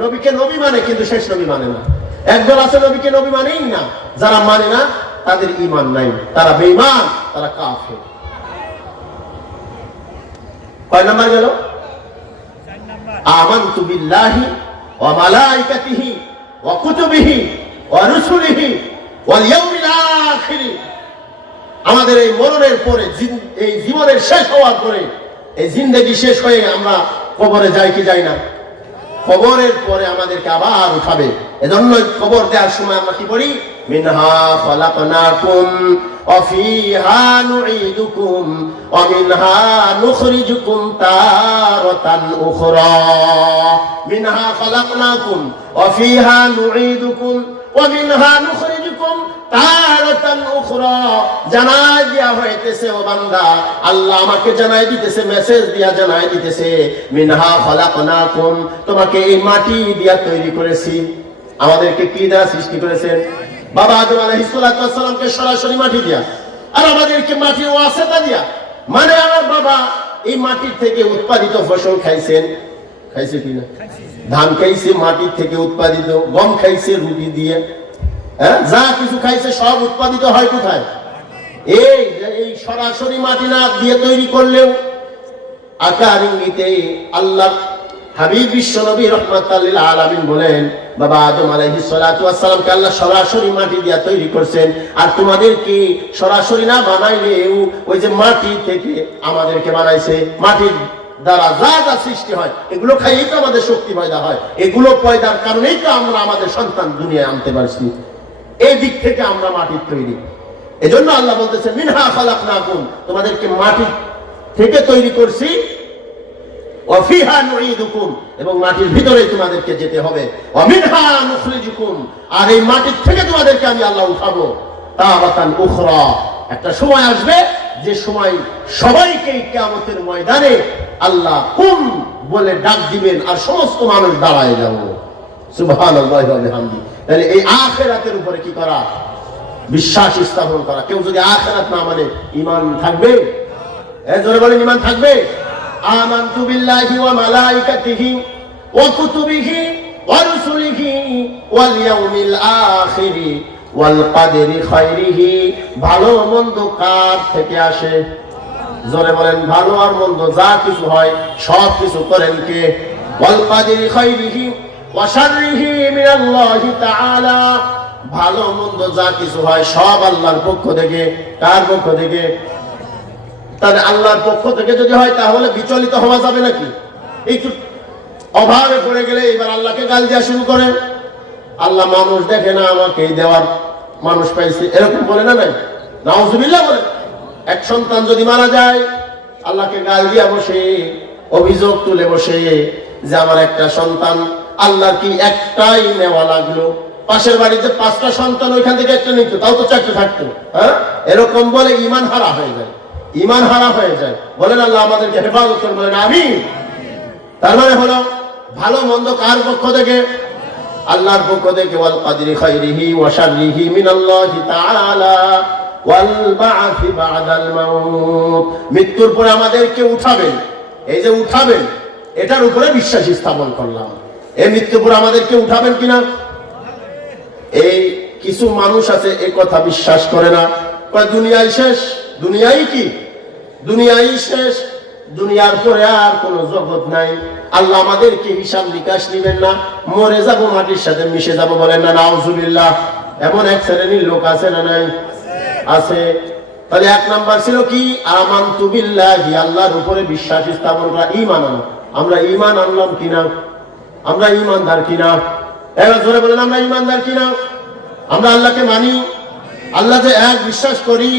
নবীকে নবী মানে কিন্তু শেষ নবী মানে না। একদল আছে নবীকে নবী মানেই না। যারা মানে না তাদের ঈমান নাই, তারা বেঈমান, তারা কাফের। কয় নাম্বার গেল? 4 নাম্বার। আমানতু বিল্লাহি ওয়া মালাইকাতিহি ওয়া কুতুবিহি ওয়া রুসুলিহি ওয়াল ইয়াউমিল আখির। আমাদের এই মরণের পরে, এই জীবনের শেষ হওয়ার পরে, এই জিন্দেগি শেষ হয়ে আমরা কবরে যাই কি যাই না? কবরের পরে আমাদেরকে আবার উঠাবে। এজন্য কবর দেওয়ার সময় আমরা কি করি? মিনহা খালাকনাকুম ওয়া ফিহা নুঈদুকুম ওয়া মিনহা নুখরিজুকুম তারাতান উখরা। মিনহা খালাকনাকুম ওয়া ফিহা নুঈদুকুম ওয়া মিনহা নুখরিজুকুম তারাতান উখরা। জানাই দেয়া হইতেছে ও বান্দা, আল্লাহ আমাকে জানাই দিতেছে, মেসেজ দিয়া জানাই দিতেছে, মিনহা খালাকনাকুম, তোমাকে এই মাটি দিয়া তৈরি করেছি। আমাদেরকে কি দ্বারা সৃষ্টি করেছেন? বাবা আদম আলাইহিস সালাতু ওয়াস সালামকে সরাসরি মাটি দিয়া, আর আমাদেরকে মাটির ওয়াসিতা দিয়া। মানে আমার বাবা এই মাটির থেকে উৎপাদিত ফসল খাইছেন, খাইছে কিনা? ধান খাইছে মাটির থেকে উৎপাদিত, গম খাইছে রুটি দিয়ে, হ্যাঁ, যা কিছু খাইছে সব উৎপাদিত হয় কোথায়? এই সরাসরি মাটি না দিয়ে তৈরি করলেও আকার ইঙ্গিতে আল্লাহ হাবিব বিশ্বনবী রাহমাতাল লিল আলামিন বলেন, বাবা আদম আলাইহিস সালাতু ওয়াস সালামকে আল্লাহ সরাসরি মাটি দিয়ে তৈরি করছেন। আর তোমাদেরকে সরাসরি না বানাইলেও ওই যে মাটি থেকে আমাদেরকে বানাইছে, মাটির দ্বারা যা যা সৃষ্টি হয় এগুলো খাইয়েই তো আমাদের শক্তি পয়দা হয়। এগুলো পয়দার কারণেই তো আমরা আমাদের সন্তান দুনিয়ায় আনতে পারছি। এই দিক থেকে আমরা মাটির তৈরি। এজন্য আল্লাহ বলতেছে মিনহা খালাকনাকুম, তোমাদেরকে মাটি থেকে তৈরি করছি, ওয়া ফিহা নুঈদুকুম, এবং মাটির ভিতরেই তোমাদেরকে যেতে হবে, ওয়া মিনহা নুখরিজুকুম, আর এই মাটির থেকে তোমাদেরকে আমি আল্লাহ উঠাবো তারাতান উখরা। একটা সময় আসবে যে সময় সবাইকে কিয়ামতের ময়দানে আল্লাহ কুম বলে ডাক দিবেন আর সমস্ত মানুষ দাঁড়ায় যাবে। সুবহানাল্লাহি ওয়া বিহামদিহি। তাহলে এই আখিরাতের উপরে কি করা? বিশ্বাস স্থাপন করা। কেউ যদি আখিরাত না মানে ঈমান থাকবে? জোরে বলেন, ঈমান থাকবে? আমানতু বিল্লাহি ওয়া মালাইকাতিহি ওয়া কুতুবিহি ওয়া রুসুলিহি ওয়াল ইয়াউমিল আখির ওয়াল কদরি খায়রিহি। ভালো মন্দ কার থেকে আসে? জোরে বলেন, ভালো আর মন্দ যা কিছু হয় সব কিছু করেন কে? ওয়াল কদরি খায়রিহি ওয়া শাররিহি মিনাল্লাহি তাআলা। ভালো মন্দ যা কিছু হয় সব আল্লাহর পক্ষ থেকে। কার পক্ষ থেকে? তাহলে আল্লাহর পক্ষ থেকে যদি হয় তাহলে বিচলিত হওয়া যাবে নাকি? একটু অভাবে পড়ে গেলে এবার আল্লাহকে গাল দেওয়া শুরু করেন। আল্লাহ মানুষ দেখে না, আমাকে দেওয়ার মানুষ পাইছে, এরকম বলে না? নাই, নাউজুবিল্লাহ বলে। এক সন্তান যদি মারা যায় আল্লাহকে গাল দিয়া বসে, অভিযোগ তুলে বসে যে আমার একটা সন্তান, আল্লাহর কি একটাই নেওয়া লাগলো, পাশের বাড়িতে 5টা সন্তান, ওইখান থেকে একটা নিত, তাও তো 4টে থাকতো। হ্যাঁ, এরকম বলে ঈমান হারা হয়ে যায়, ঈমান হারা হয়ে যায়। বলেন আল্লাহ আমাদেরকে হেফাজত করুন, বলেন আমিন। তার মানে হলো ভালো মন্দ কার পক্ষ থেকে? আল্লাহর পক্ষ থেকে। ওয়াল কাদরি খাইরিহি ওয়া শাররিহি মিনাল্লাহি তাআলা ওয়াল বা'থি বা'দাল মাউত। মৃত্যুর পরে আমাদেরকে উঠাবেন, এই যে উঠাবেন, এটার উপরে বিশ্বাস স্থাপন করলাম। এই মৃত্যুর পরে আমাদেরকে উঠাবেন কিনা? এই কিছু মানুষ আছে এই কথা বিশ্বাস করে না, দুনিয়াই শেষ। দুনিয়াই কি? দুনিয়াই শেষ, দুনিয়ার পরে আর কোনো জগৎ নাই। আল্লাহ আমাদেরকে হিসাব নিকাশ নিবেন না, মরে যাব, মাটির সাথে মিশে যাব। বলেন না নাউজুবিল্লাহ। এমন এক শ্রেণীর লোক আছে না নাই? আছে। তাহলে 1 নাম্বার ছিল কি? আমানতু বিল্লাহি, আল্লাহর উপরে বিশ্বাস স্থাপন করা, ঈমান আনা। আমরা ঈমান আনলাম কিনা? আমরা ঈমানদার কিনা? এবার জোরে বলেন আমরা ঈমানদার কিনা? আমরা আল্লাহকে মানি, আল্লাহ যে এক বিশ্বাস করি।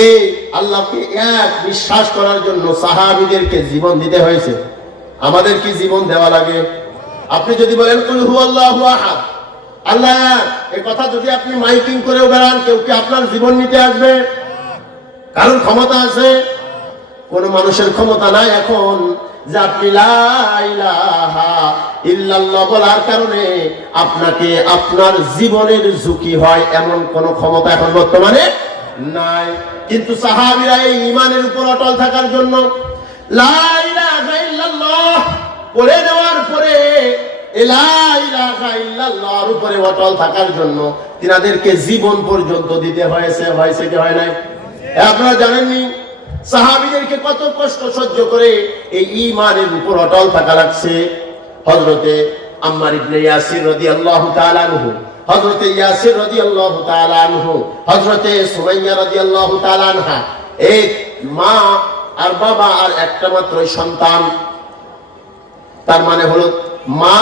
এই আল্লাহকে এক বিশ্বাস করার জন্য সাহাবীদেরকে জীবন দিতে হয়েছে। আমাদের কি জীবন দেওয়া লাগে? আপনি যদি বলেন কুল হুয়াল্লাহু আহাদ, আল্লাহ এক, এই কথা যদি আপনি মাইকিং করেও বেড়ান, কেউ কি আপনার জীবন নিতে আসবে? কারণ ক্ষমতা আছে? কোন মানুষের ক্ষমতা নাই এখন যে আপনি লা ইলাহা ইল্লাল্লাহ বলার কারণে আপনাকে আপনার জীবনের ঝুঁকি হয়, এমন কোন ক্ষমতা এখন বর্তমানে নাই। কিন্তু সাহাবীরা এই ঈমানের উপর অটল থাকার জন্য লা ইলাহা ইল্লাল্লাহ পড়ে দেওয়ার পরে লা ইলাহা ইল্লাল্লাহর উপরে অটল থাকার জন্য তিনাদেরকে জীবন পর্যন্ত দিতে হয়েছে। হয়েছে কি হয় নাই? আপনারা জানেননি সাহাবীদেরকে কত কষ্ট সহ্য করে এই ঈমানের উপর অটল থাকা লাগছে। হযরতে আম্মার ইবনে ইয়াসির রাদিয়াল্লাহু তাআলা আনহু, হযরতে ইয়াসির রাদিয়াল্লাহু তাআলা আনহু, হযরতে সুমাইয়া রাদিয়াল্লাহু তাআলা আনহা, এই মা আর বাবা আর একটা মাত্রই সন্তান। তার মানে হলো মা,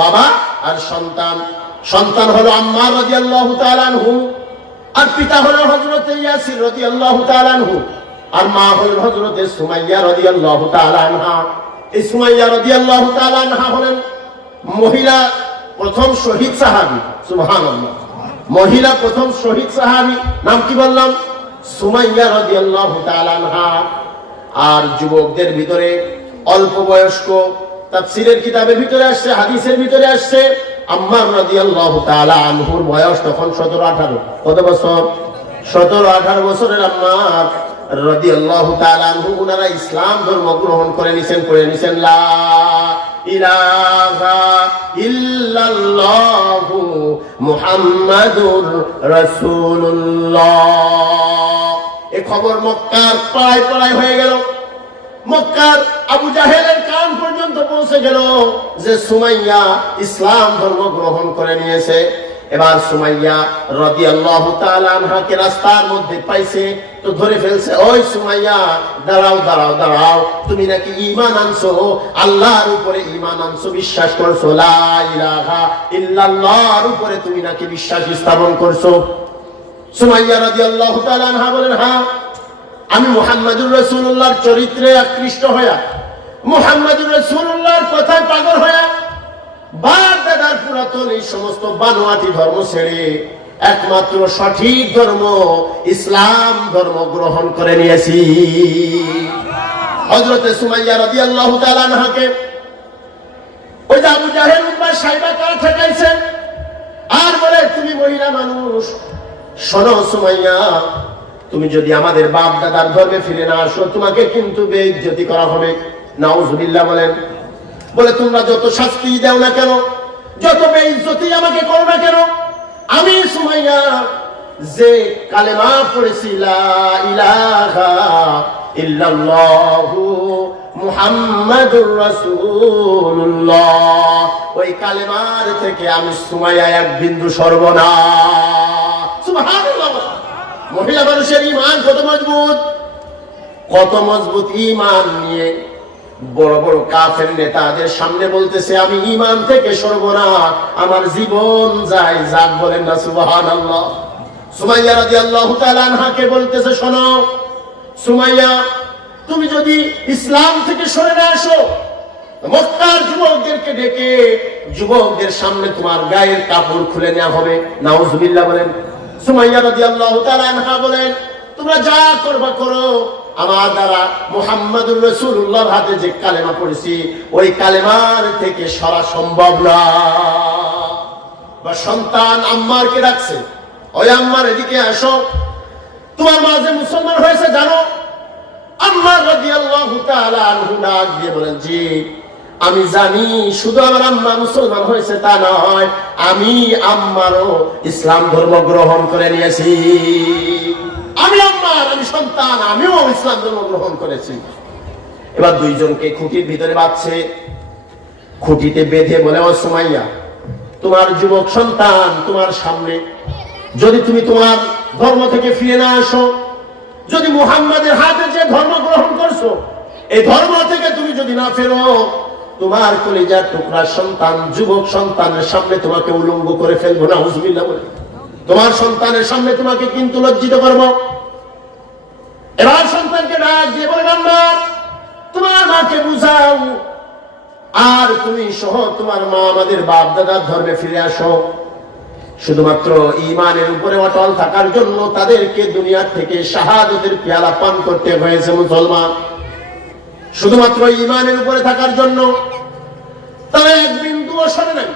বাবা আর সন্তান। সন্তান হলো আম্মার রাদিয়াল্লাহু তাআলা আনহু, আর পিতা হলো হযরতে ইয়াসির রাদিয়াল্লাহু তাআলা আনহু, আর মা হলেন হযরতে সুমাইয়া রাদিয়াল্লাহু তাআলা আনহা। এই সুমাইয়া রাদিয়াল্লাহু তাআলা আনহা হলেন মহিলা প্রথম শহীদ সাহাবী। সুবহানাল্লাহ, মহিলা প্রথম শহীদ সাহাবী। নাম কি বললাম? সুমাইয়া রাদিয়াল্লাহু তাআলা আনহা। আর যুবকদের ভিতরে অল্প বয়স্ক, তাফসীরের কিতাবের ভিতরে আসছে, হাদিসের ভিতরে আসছে, আম্মার রাদিয়াল্লাহু তাআলা আনহুর বয়স তখন 17-18। কত বছর? 17-18 বছরের আম্মার রাদিয়াল্লাহু তাআলা আনহু, উনারা ইসলাম ধর্ম গ্রহণ করে নিছেন, পড়ে নিছেন লা ইলাহা ইল্লাল্লাহু মুহাম্মাদুর রাসূলুল্লাহ। এই খবর মক্কার পাড়ায় পাড়ায় হয়ে গেল। মক্কার আবু জাহেলের কান পর্যন্ত পৌঁছে গেল যে সুমাইয়া ইসলাম ধর্ম গ্রহণ করে নিয়েছে। এবার সুমাইয়া রাদিয়াল্লাহু তাআলা আনহাকে রাস্তার মধ্যে পাইছে, তো ধরে ফেলছে, ওই সুমাইয়া দাঁড়াও দাঁড়াও দাঁড়াও, তুমি নাকি ঈমান আনছো, আল্লাহর উপরে ঈমান আনছো, বিশ্বাস করছো, লা ইলাহা ইল্লাল্লাহর উপরে তুমি নাকি বিশ্বাস স্থাপন করছো। সুমাইয়া রাদিয়াল্লাহু তাআলা আনহা বলেন, হ্যাঁ, আমি মুহাম্মাদুর রাসূলুল্লাহর চরিত্রে আকৃষ্ট হইয়া, মুহাম্মাদুর রাসূলুল্লাহর কথায় পাগল হইয়া বাপ দাদার পুরাতন এই সমস্ত বানোয়াটি ধর্ম ছেড়ে একমাত্র সঠিক ধর্ম ইসলাম ধর্ম গ্রহণ করে নিয়েছি। হযরতে সুমাইয়া রাদিয়াল্লাহু তাআলা আনহাকে ওই যে আবু জাহেল উম্মাহ সাইবা কারা ঠেকাইছে, আর বলে, তুমি মহিলা মানুষ, শোনো সুমাইয়া, তুমি যদি আমাদের বাপ দাদার ধর্মে ফিরে না আসো, তোমাকে কিন্তু বেইজ্জতি করা হবে। নাউজুবিল্লাহ বলেন। বলে, তোমরা যত শাস্তি দাও না কেন, যত বেইজ্জতি আমাকে করো না কেন, আমি সুমাইয়া যে কালেমা পড়েছি লা ইলাহা ইল্লাল্লাহু মুহাম্মাদুর রাসূলুল্লাহ, ওই কালেমার থেকে আমি সুমাইয়া এক বিন্দু সরব না। সুবহানাল্লাহ। মহিলা মানুষের ঈমান কত মজবুত, কত মজবুত ঈমান নিয়ে বড় বড় কাফের নেতাদের সামনে বলতেছে, আমি ঈমান থেকে সরব না, আমার জীবন যায় যাক। বলেন না সুবহানাল্লাহ। সুমাইয়া রাদিয়াল্লাহু তাআলা আনহাকে বলতেছে, শোনো সুমাইয়া, তুমি যদি ইসলাম থেকে সরে না আসো, মক্কার যুবকদেরকে ডেকে যুবকদের সামনে তোমার গায়ের কাপড় খুলে নেওয়া হবে। নাউজুবিল্লাহ বলেন। সুমাইয়া রাদিয়াল্লাহু তাআলা আনহা বলেন, তোমরা যা করবা করো, আমার দ্বারা মুহাম্মাদুর রাসূলুল্লাহর হাতে যে কালেমা পড়েছি ওই কালেমার থেকে সরা সম্ভব না। বা সন্তান আম্মারকে ডাকছে, ওই আম্মার এদিকে আসো, তোমার মা যে মুসলমান হয়েছে জানো? আম্মার রাদিয়াল্লাহু তাআলা আনহু ডাক দিয়ে বলেন, জি আমি জানি, শুধু আমার আম্মা মুসলমান হয়েছে তা নয়, আমি আম্মারও ইসলাম ধর্ম গ্রহণ করে নিয়েছি। আমি আম্মার, আমি সন্তান, আমিও ইসলাম ধর্ম গ্রহণ করেছি। এবার দুইজনকে খুঁটির ভিতরে বাঁধছে, খুঁটিতে বেঁধে বলে, ও সুমাইয়া, তোমার যুবক সন্তান তোমার সামনে, যদি তুমি তোমার ধর্ম থেকে ফিরে না আসো, যদি মুহাম্মাদের হাতে যে ধর্ম গ্রহণ করছো এই ধর্ম থেকে তুমি যদি না ফেরো, তোমার কলিজার টুকরা সন্তান যুবক সন্তানের সামনে তোমাকে উলঙ্গ করে ফেলবো। নাউজুবিল্লাহ বলে, তোমার সন্তানের সামনে তোমাকে কিন্তু লজ্জিত করব। এবার সন্তানকে ডাক দিয়ে বলে, আম্মা তোমার মাকে বুঝাও, আর তুমি সহ তোমার মা আমাদের বাপ দাদার ধর্মে ফিরে আসো। শুধুমাত্র ঈমানের উপরে অটল থাকার জন্য তাদেরকে দুনিয়া থেকে শাহাদাতের পেয়ালা পান করতে হয়েছে মুসলমান। শুধুমাত্র ঈমানের উপরে থাকার জন্য তারা এক বিন্দুও সরে নাই,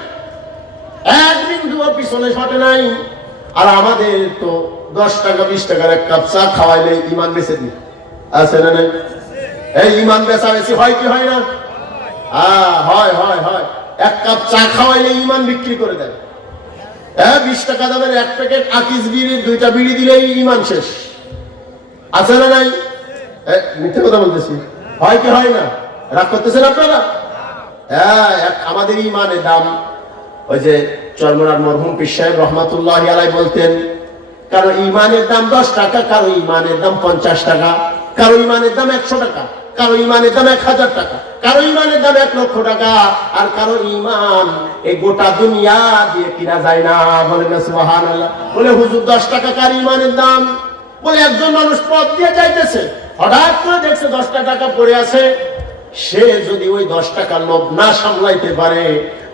এক বিন্দুও পিছনে সরে নাই। আর আমাদের তো 10 টাকা 20 টাকার এক কাপ চা খাওয়াইলে ঈমান বেঁচে দিই, আছে না নাই? এই ঈমান বেচাবেচি হয় কি হয় না? হয় হয় হয়। এক কাপ চা খাওয়াইলে ঈমান বিক্রি করে দেয়। 20 টাকা দামের এক প্যাকেট আকিস বিড়ি, 2টা বিড়ি দিলেই ঈমান শেষ, আছে না নাই? মিথ্যে কথা বলতেছি, হয় কি হয় না? রাগ করতেছেন আপনারা? আমাদের ঈমানের দাম, ওই যে চরমনার মরহুম পীর সাহেব রহমাতুল্লাহি আলাইহি বলতেন, কারো ঈমানের দাম 10 টাকা, কারো ঈমানের দাম 50 টাকা, কারো ঈমানের দাম 100 টাকা, কারো ঈমানের দাম 1000 টাকা, কারো ঈমানের দাম 1 লক্ষ টাকা, আর কারো ঈমান এই গোটা দুনিয়া দিয়ে কিনা যায় না। বলেন না সুবহানাল্লাহ। বলে হুজুর 10 টাকা কার ঈমানের দাম? বলে একজন মানুষ পথ দিয়ে যাইতেছে, হঠাৎ করে দেখছে 10 টাকা পড়ে আছে, সে যদি ওই 10 টাকার লোভ না সামলাইতে পারে,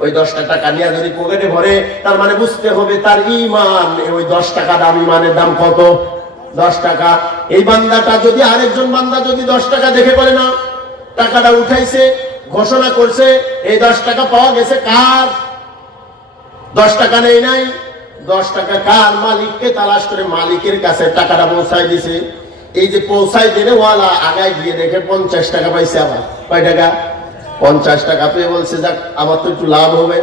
ওই 10 টাকা নিয়ে যদি পকেটে ভরে, তার মানে বুঝতে হবে তার ঈমান ওই 10 টাকা দাম, ঈমানের দাম কত? 10 টাকা। এই বান্দাটা যদি আরেকজন বান্দা যদি 10 টাকা দেখে বলে না, টাকাটা উঠাইছে, ঘোষণা করছে এই 10 টাকা পাওয়া গেছে কার? 10 টাকা নেই নাই, 10 টাকা কার? মালিককে তালাশ করে মালিকের কাছে টাকাটা পৌঁছায় দিছে। এই যে পৌঁছায় দেনে ওয়ালা আগায় গিয়ে দেখে 50 টাকা পাইছে। আবার কয় টাকা? 50 টাকা পেয়ে বলছে, যাক আমার তো একটু লাভ হবে।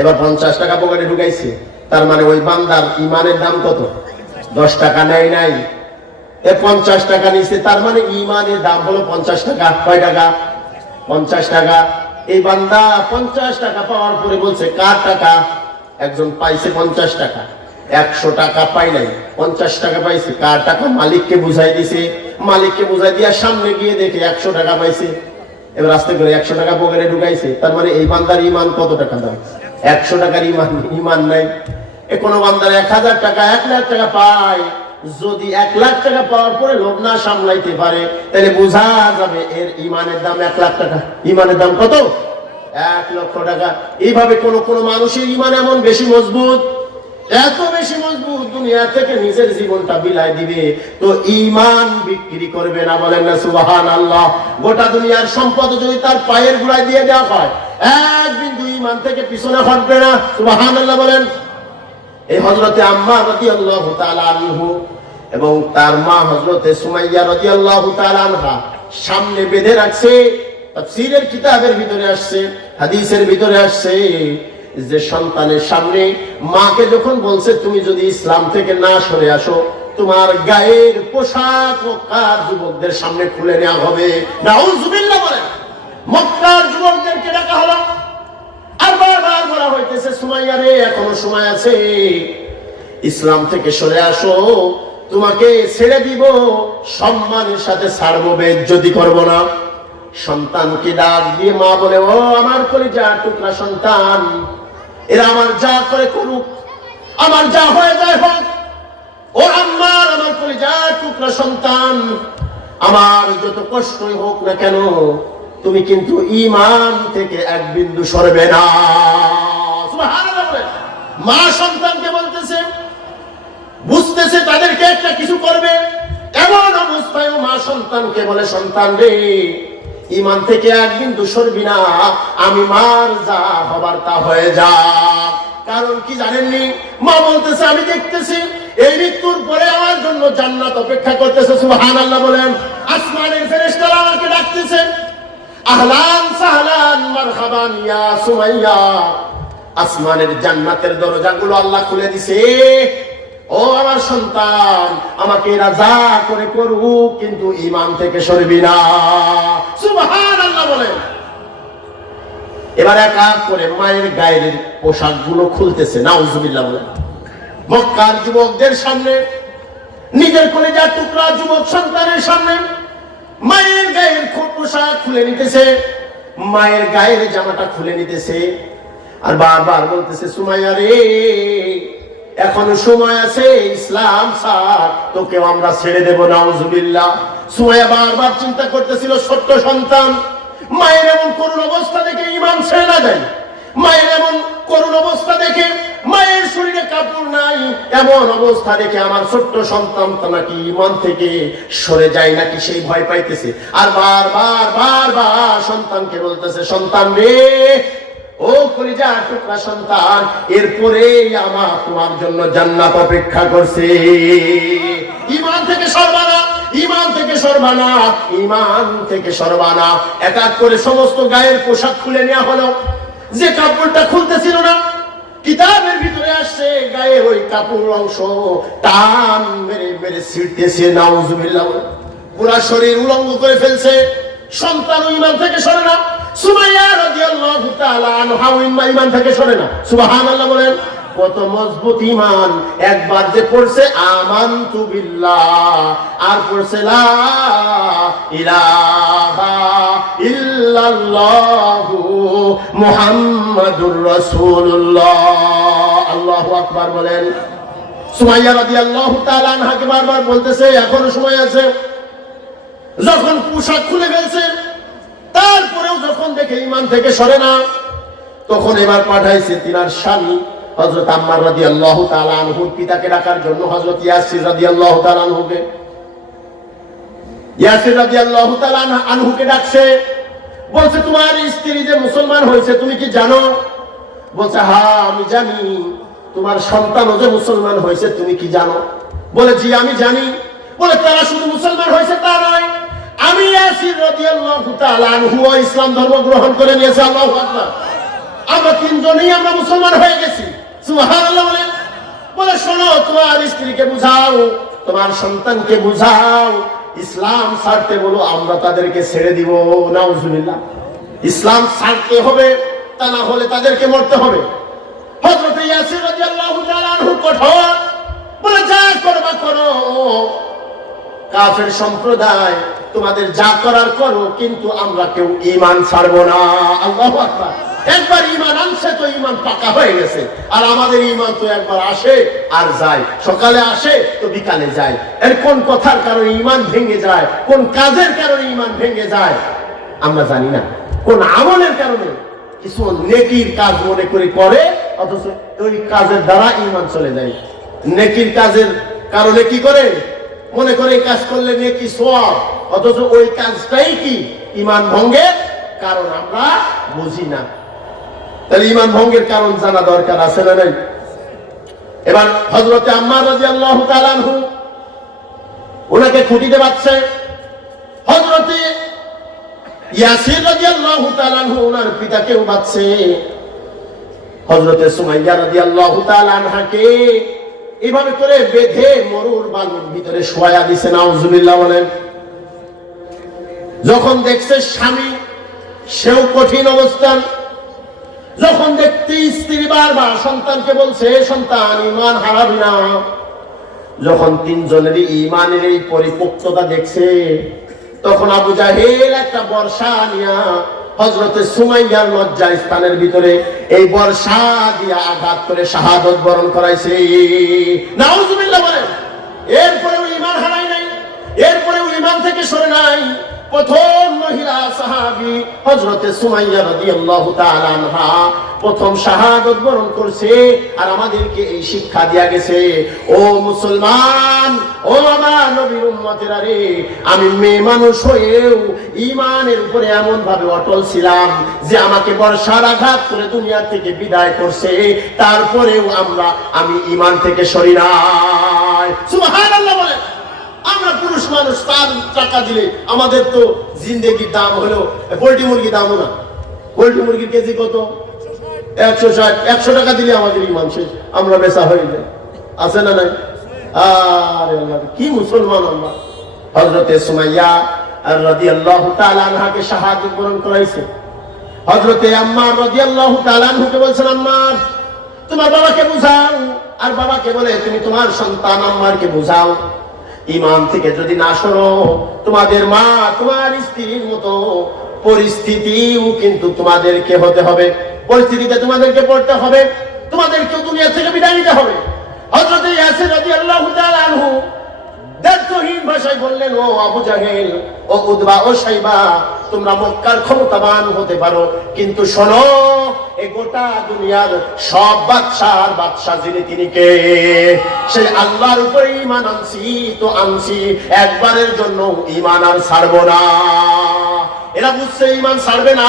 এবার 50 টাকা পকেটে ঢুকাইছে, তার মানে ওই বান্দার ঈমানের দাম কত? 10 টাকা নেই নাই, 50 টাকা নিছে, তার মানে ঈমানের দাম হলো 50 টাকা। কয় টাকা? 50 টাকা। এই বান্দা 50 টাকা পাওয়ার পরে বলছে, কার টাকা? একজন পাইছে 50 টাকা, 100 টাকা পাই নাই, 50 টাকা পাইছে। কার টাকা? মালিককে বুঝাই দিছে। মালিককে বুঝাই দিয়া সামনে গিয়ে দেখে 100 টাকা পাইছে। এবার আস্তে করে 100 টাকা পকেটে ঢুকাইছে, তার মানে এই বান্দার ঈমান কত টাকা দাম? 100 টাকার ঈমান নাই। কোন বান্দার 1000 টাকা 1 লাখ টাকা পায়, যদি 1 লাখ টাকা পাওয়ার পরে লোভ না সামলাইতে পারে, তাহলে বোঝা যাবে এর ঈমানের দাম 1 লাখ টাকা। ঈমানের দাম কত? 1 লক্ষ টাকা। এইভাবে কোন কোন মানুষের ঈমান এমন বেশি মজবুত, এত বেশি মজবুত, দুনিয়া থেকে নিজের জীবনটা বিলাই দিবে, তো ঈমান বিক্রি করবে না। বলেন না সুবহানাল্লাহ। গোটা দুনিয়ার সম্পদ যদি তার পায়ের গোড়ায় দিয়ে দেওয়া হয়, এক বিন্দু ঈমান থেকে পিছনে হটবে না। সুবহানাল্লাহ বলেন। এই হযরতে আম্মার রাদিয়াল্লাহু তাআলা আনহু এবং তার মা হযরতে সুমাইয়া রাদিয়াল্লাহু তাআলা আনহা সামনে বেঁধে রাখছে। তাফসীরের কিতাবের ভিতরে আসছে, হাদিসের ভিতরে আসছে যে সন্তানের সামনে মাকে যখন বলছে, তুমি যদি ইসলাম থেকে না সরে আসো, তোমার গায়ের পোশাক মক্কার যুবকদের সামনে খুলে নেওয়া হবে। নাউজুবিল্লাহ বলেন। মক্কার যুবকদেরকে ডাকা হলো, আর বারবার বলা হইতেছে, সুমাইয়া রে এখনো সময় আছে, ইসলাম থেকে সরে আসো, তোমাকে ছেড়ে দিব, সম্মানের সাথে ছাড়বো, বেইজ্জতি করব না। সন্তানকে ডাক দিয়ে মা বলে, ও আমার কলিজার টুকরা সন্তান, এরা আমার যা করে করুক, আমার যা হয়ে যায় হোক, ও আম্মার আমার কলিজার টুকরা সন্তান, আমার যত কষ্টই হোক না কেন তুমি কিন্তু ঈমান থেকে এক বিন্দু সরবে না। সুবহানাল্লাহ। মা সন্তানকে বলতেছে, বুঝতেছে তাদেরকে একটা কিছু করবে, এমন অবস্থায় মা সন্তানকে বলে, সন্তান রে, ঈমান থেকে এক বিন্দু সরবি না, আমি মার যা হবার তা হয়ে যা। কারণ কি জানেননি? মা বলতেছে, আমি দেখতেছি এই মৃত্যুর পরে আমার জন্য জান্নাত অপেক্ষা করতেছে। সুবহানাল্লাহ বলেন। আসমানের ফেরেশতারা আমাকে ডাকতেছে, আহলান সাহলান মারহাবান ইয়া সুমাইয়া। আসমানের জান্নাতের দরজাগুলো আল্লাহ খুলে দিছে। ও আমার সন্তান, আমাকে রাজা করে করুক, কিন্তু ঈমান থেকে সরবি না। সুবহানাল্লাহ বলেন। এবার এক এক করে মায়ের গায়ের পোশাকগুলো খুলতেছে। নাউজুবিল্লাহ বলেন। মক্কার যুবকদের সামনে, নিজের কলিজার টুকরা যুবক সন্তানের সামনে মায়ের গায়ের পোশাক খুলে নিতেছে, মায়ের গায়ের জামাটা খুলে নিতেছে, আর বারবার বলতেছে, সুমাইয়া রে, এখনো সময় আছে, ইসলাম ছাড়, তোকেও আমরা ছেড়ে দেব। নাউজুবিল্লাহ। সুমাইয়া বারবার চিন্তা করতেছিল, ছোট্ট সন্তান, মায়ের এমন করুণ অবস্থা দেখে ঈমান ছেড়ে না দেয়। মায়ের এমন করুণ অবস্থা দেখে, মায়ের শরীরে কাপড় নাই, এমন অবস্থা দেখে আমার ছোট্ট সন্তানটা নাকি ঈমান থেকে সরে যায় নাকি, সেই ভয় পাইতেছে। আর বারবার বারবার সন্তানকে বলতেছে, সন্তান রে, ও কলিজার টুকরা সন্তান, এরপরে আমার তোমার জন্য জান্নাত অপেক্ষা করছে। ঈমান থেকে সরবানা, ঈমান থেকে সরবানা, ঈমান থেকে সরবানা। এক এক করে সমস্ত গায়ের পোশাক খুলে নেওয়া হলো। যে কাপড়টা খুলতেছিল না, কিতাবের ভিতরে আসছে, গায়ে ওই কাপড় অংশ টান মেরে মেরে ছিঁড়তেছে। নাউজুবিল্লাহ। পুরা শরীর উলঙ্গ করে ফেলছে। সন্তান ঈমান থেকে সরে না। সুমাইয়া রাদিয়াল্লাহু তাআলা আনহা ঈমান থেকে সরে না। সুবহানাল্লাহ বলেন। কত মজবুত ঈমান! একবার যে পড়ছে আমানতু বিল্লাহ, আর পড়ছে লা ইলাহা ইল্লাল্লাহু মুহাম্মাদুর রাসূলুল্লাহ। আল্লাহু আকবার বলেন। সুমাইয়া রাদিয়াল্লাহু তাআলা আনহাকে বারবার বলতেছে, এখনো সময় আছে। যখন পোশাক খুলে ফেলছে, তারপরেও যখন দেখে ঈমান থেকে সরে না, তখন এবার পাঠাইছে তিনার স্বামী হযরত আম্মার রাদিয়াল্লাহু তাআলা আনহুর পিতাকে ডাকার জন্য হযরত ইয়াসির রাদিয়াল্লাহু তাআলা আনহুকে। ইয়াসির রাদিয়াল্লাহু তাআলা আনহুকে ডাকছে, বলছে, তোমার স্ত্রী যে মুসলমান হয়েছে তুমি কি জানো? বলছে, হ্যাঁ আমি জানি। তোমার সন্তানও যে মুসলমান হয়েছে তুমি কি জানো? বলে, জি আমি জানি। বলে, তারা শুধু মুসলমান হয়েছে তা নয়, আমি ইয়াসির রাদিয়াল্লাহু তাআলা আনহু ইসলাম ধর্ম গ্রহণ করে নিয়েছে। আল্লাহু আকবার। আমরা তিনজনই আমরা মুসলমান হয়ে গেছি। সুবহানাল্লাহ বলেন। বলে, শোনো, তোমার স্ত্রীকে বুঝাও, তোমার সন্তানকে বুঝাও, ইসলাম ছাড়তে বলো, আমরা তাদেরকে ছেড়ে দিব। নাউজুবিল্লাহ। ইসলাম ছাড়তে হবে, তা না হলে তাদেরকে মরতে হবে। হযরত ইয়াসির রাদিয়াল্লাহু তাআলা আনহু কঠোর, বলে, যা করবা করো, কাফের সম্প্রদায়, তোমাদের যা করার করো, কিন্তু আমরা কেউ ঈমান ছাড়বো না। আল্লাহু আকবার। একবার ঈমান আনছে তো ঈমান পাকা হয়ে গেছে। আর আমাদের ঈমান তো একবার আসে আর যায়, সকালে আসে তো বিকালে যায়। এর কোন কথার কারণে ঈমান ভেঙে যায়, কোন কাজের কারণে ঈমান ভেঙে যায় আমরা জানি না। কোন আমলের কারণে, কিছু নেকির কাজ মনে করে, অথচ ওই কাজের দ্বারা ঈমান চলে যায়। নেকির কাজের কারণে কি করে মনে করে এই কাজ করলে নেকি সওয়াব, অথচ ওই কাজটাই কি ঈমান ভঙ্গের কারণ, আমরা বুঝি না। তাহলে ঈমান ভঙ্গের কারণ জানা দরকার আছে না নাই? এবার হযরত আম্মার রাদিয়াল্লাহু তাআলা আনহু ওনাকে খুঁটিতে পাচ্ছে। হযরত ইয়াসির রাদিয়াল্লাহু তাআলা আনহু ওনার পিতাকেও বাঁচছে। হযরত সুমাইয়া রাদিয়াল্লাহু তাআলা আনহাকে এভাবে করে বেঁধে মরুর বালুর ভিতরে শোয়া দিছে। নাউজুবিল্লাহ বলেন। যখন দেখছে স্বামী সেও কঠিন অবস্থান, যখন দেখতে স্ত্রী বারবার সন্তানকে বলছে, সন্তান ঈমান হারাবি না, যখন তিনজনেরই ঈমানের এই পরিপক্কতা দেখছে, তখন আবু জাহেল একটা বর্ষা নিয়া হযরত সুমাইয়ার লজ্জা স্থানের ভিতরে এই বর্ষা দিয়া আঘাত করে শাহাদাত বরণ করাইছে। নাউজুবিল্লাহ বলেন। এরপরেও ঈমান হারায় নাই, এরপরেও ঈমান ঈমান থেকে সরে নাই। প্রথম মহিলা সাহাবী হযরতে সুমাইয়া রাদিয়াল্লাহু তাআলা আনহা প্রথম শাহাদাত বরণ করছে। আর আমাদেরকে এই শিক্ষা দেয়া গেছে, ও মুসলমান, ও আমার নবীর উম্মতেরা রে, আমি মেয়ে মানুষ হয়েও ঈমানের উপরে এমন ভাবে অটল ছিলাম যে আমাকে বর্ষার আঘাত করে দুনিয়া থেকে বিদায় করছে, তারপরেও আমি ঈমান থেকে সরি নাই। সুবহানাল্লাহ বলে। আমরা পুরুষ মানুষ, 4 টাকা দিলে আমাদের তো জিন্দেগির দাম হলো, পোল্ট্রি মুরগির দামও না। পোল্ট্রি মুরগির কেজি কত? 160। 100 টাকা দিলে আমাদের ঈমান শেষ, আমরা বেচা হয়ে যায়। আছে না নাই? আরে আল্লাহ, কি মুসলমান আমরা! হযরতে সুমাইয়া রাদিয়াল্লাহু তাআলা আনহাকে শাহাদাত বরণ করাইছে। হযরতে আম্মার রাদিয়াল্লাহু তাআলা আনহুকে বলছেন, আম্মার, তোমার বাবাকে বুঝাও। আর বাবাকে বলে, তুমি তোমার সন্তান আম্মারকে বুঝাও, ঈমান থেকে যদি না সরো, তোমাদের মা তোমার স্ত্রীর মতো পরিস্থিতিও কিন্তু তোমাদেরকে হতে হবে, পরিস্থিতিতে তোমাদেরকে পড়তে হবে, তোমাদেরকে দুনিয়া থেকে বিদায় নিতে হবে। হযরত ইয়াসির রাদিয়াল্লাহু তাআলা আনহু দায়িত্বহীন ভাষায় বললেন, ও আবু জাহেল, ও উতবা, ও শাইবা, তোমরা মক্কার ক্ষমতাবান হতে পারো, কিন্তু শোনো, এই গোটা দুনিয়ার সব বাদশাহ যিনি, তিনি কে? সেই আল্লাহর উপরে ঈমান আনছি তো আনছি, একবারের জন্য ঈমান আর ছাড়বো না। এরা বুঝছে ঈমান ছাড়বে না।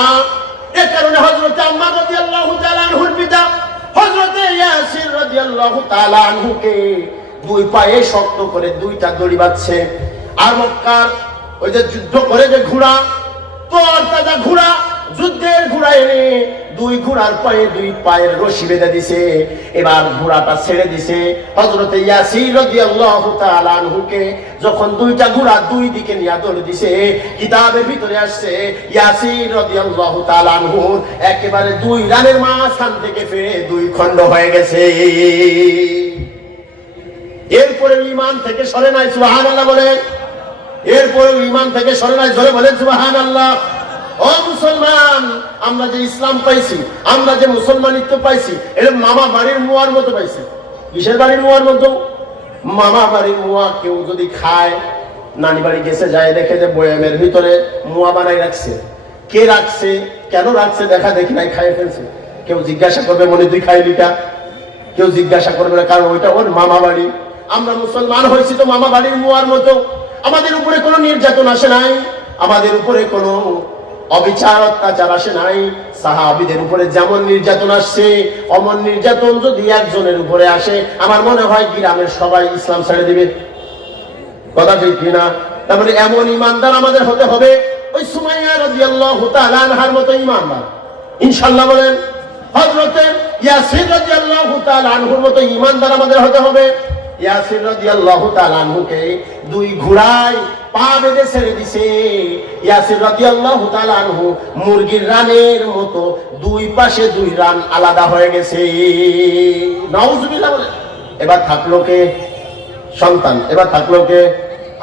এ কারণে হযরত আম্মার রাদিয়াল্লাহু তাআলা আনহুর পিতা হযরত ইয়াসির রাদিয়াল্লাহু তাআলা আনহুকে 2 পায়ে শক্ত করে 2টা দড়ি বাঁধছে। আর মক্কার ওই যে যুদ্ধ করে যে ঘোড়া, তোর তাজা ঘোড়া, যুদ্ধের ঘোড়া এনে 2 ঘোড়ার পায়ে 2 পায়ের রশি বেঁধে দিছে। এবার ঘোড়াটা ছেড়ে দিছে। হযরত ইয়াসির রাদিয়াল্লাহু তাআলা আনহুকে যখন 2টা ঘোড়া 2 দিকে নিয়ে দৌড় দিছে, কিতাবের ভিতরে আসছে ইয়াসির রাদিয়াল্লাহু তাআলা আনহু একেবারে 2 রানের মাঝখান থেকে ফিরে 2 খণ্ড হয়ে গেছে। এরপরে ঈমান থেকে সরে নাই। সুবহানাল্লাহ বলেন। এরপরে ঈমান থেকে সরে নাই, জোরে বলেন সুবহানাল্লাহ। ও মুসলমান, আমরা যে ইসলাম পাইছি, আমরা যে মুসলমানিত্ব পাইছি, এটা মামা বাড়ির মুয়ার মতো পাইছি। কিসের বাড়ির মুয়ার মতো? মামা বাড়ির মুয়া কেউ যদি খায়, নানি বাড়ি গেছে, যায় দেখে যে বয়ামের ভিতরে মুয়া বানাই রাখছে। কে রাখছে, কেন রাখছে দেখা দেখি নাই, খাইয়ে ফেলছে। কেউ জিজ্ঞাসা করবে, মনে তুই খাইলি কা? কেউ জিজ্ঞাসা করবে না, কারণ ওইটা ওর মামা বাড়ি। আমরা মুসলমান হয়েছি তো মামা বাড়ির মুয়ার মতো। আমাদের উপরে কোনো নির্যাতন আসে নাই, আমাদের উপরে কোনো অবিচার অত্যাচার আসে নাই। সাহাবীদের উপরে যেমন নির্যাতন আসছে, অমন নির্যাতন যদি একজনের উপরে আসে, আমার মনে হয় গ্রামের সবাই ইসলাম ছেড়ে দিবে। কথা ঠিক কিনা? তারপরে এমন ইমানদার আমাদের হতে হবে, ওই সুমাইয়া রাদিয়াল্লাহু তাআলা আনহার মতো ইমানদার, ইনশাআল্লাহ বলেন। হযরতে ইয়াসির রাদিয়াল্লাহু তাআলা আনহুর মতো ইমানদার আমাদের হতে হবে। ইয়াসির রাদিয়াল্লাহু তাআলা আনহুকে 2 ঘোড়ায় পা বেঁধে ছেড়ে দিছে। ইয়াসির রাদিয়াল্লাহু তাআলা আনহু মুরগির রানের মতো 2 পাশে 2 রান আলাদা হয়ে গেছে। নাউজুবিল্লাহ বলে। এবার থাকলো কে? সন্তান। এবার থাকলো কে?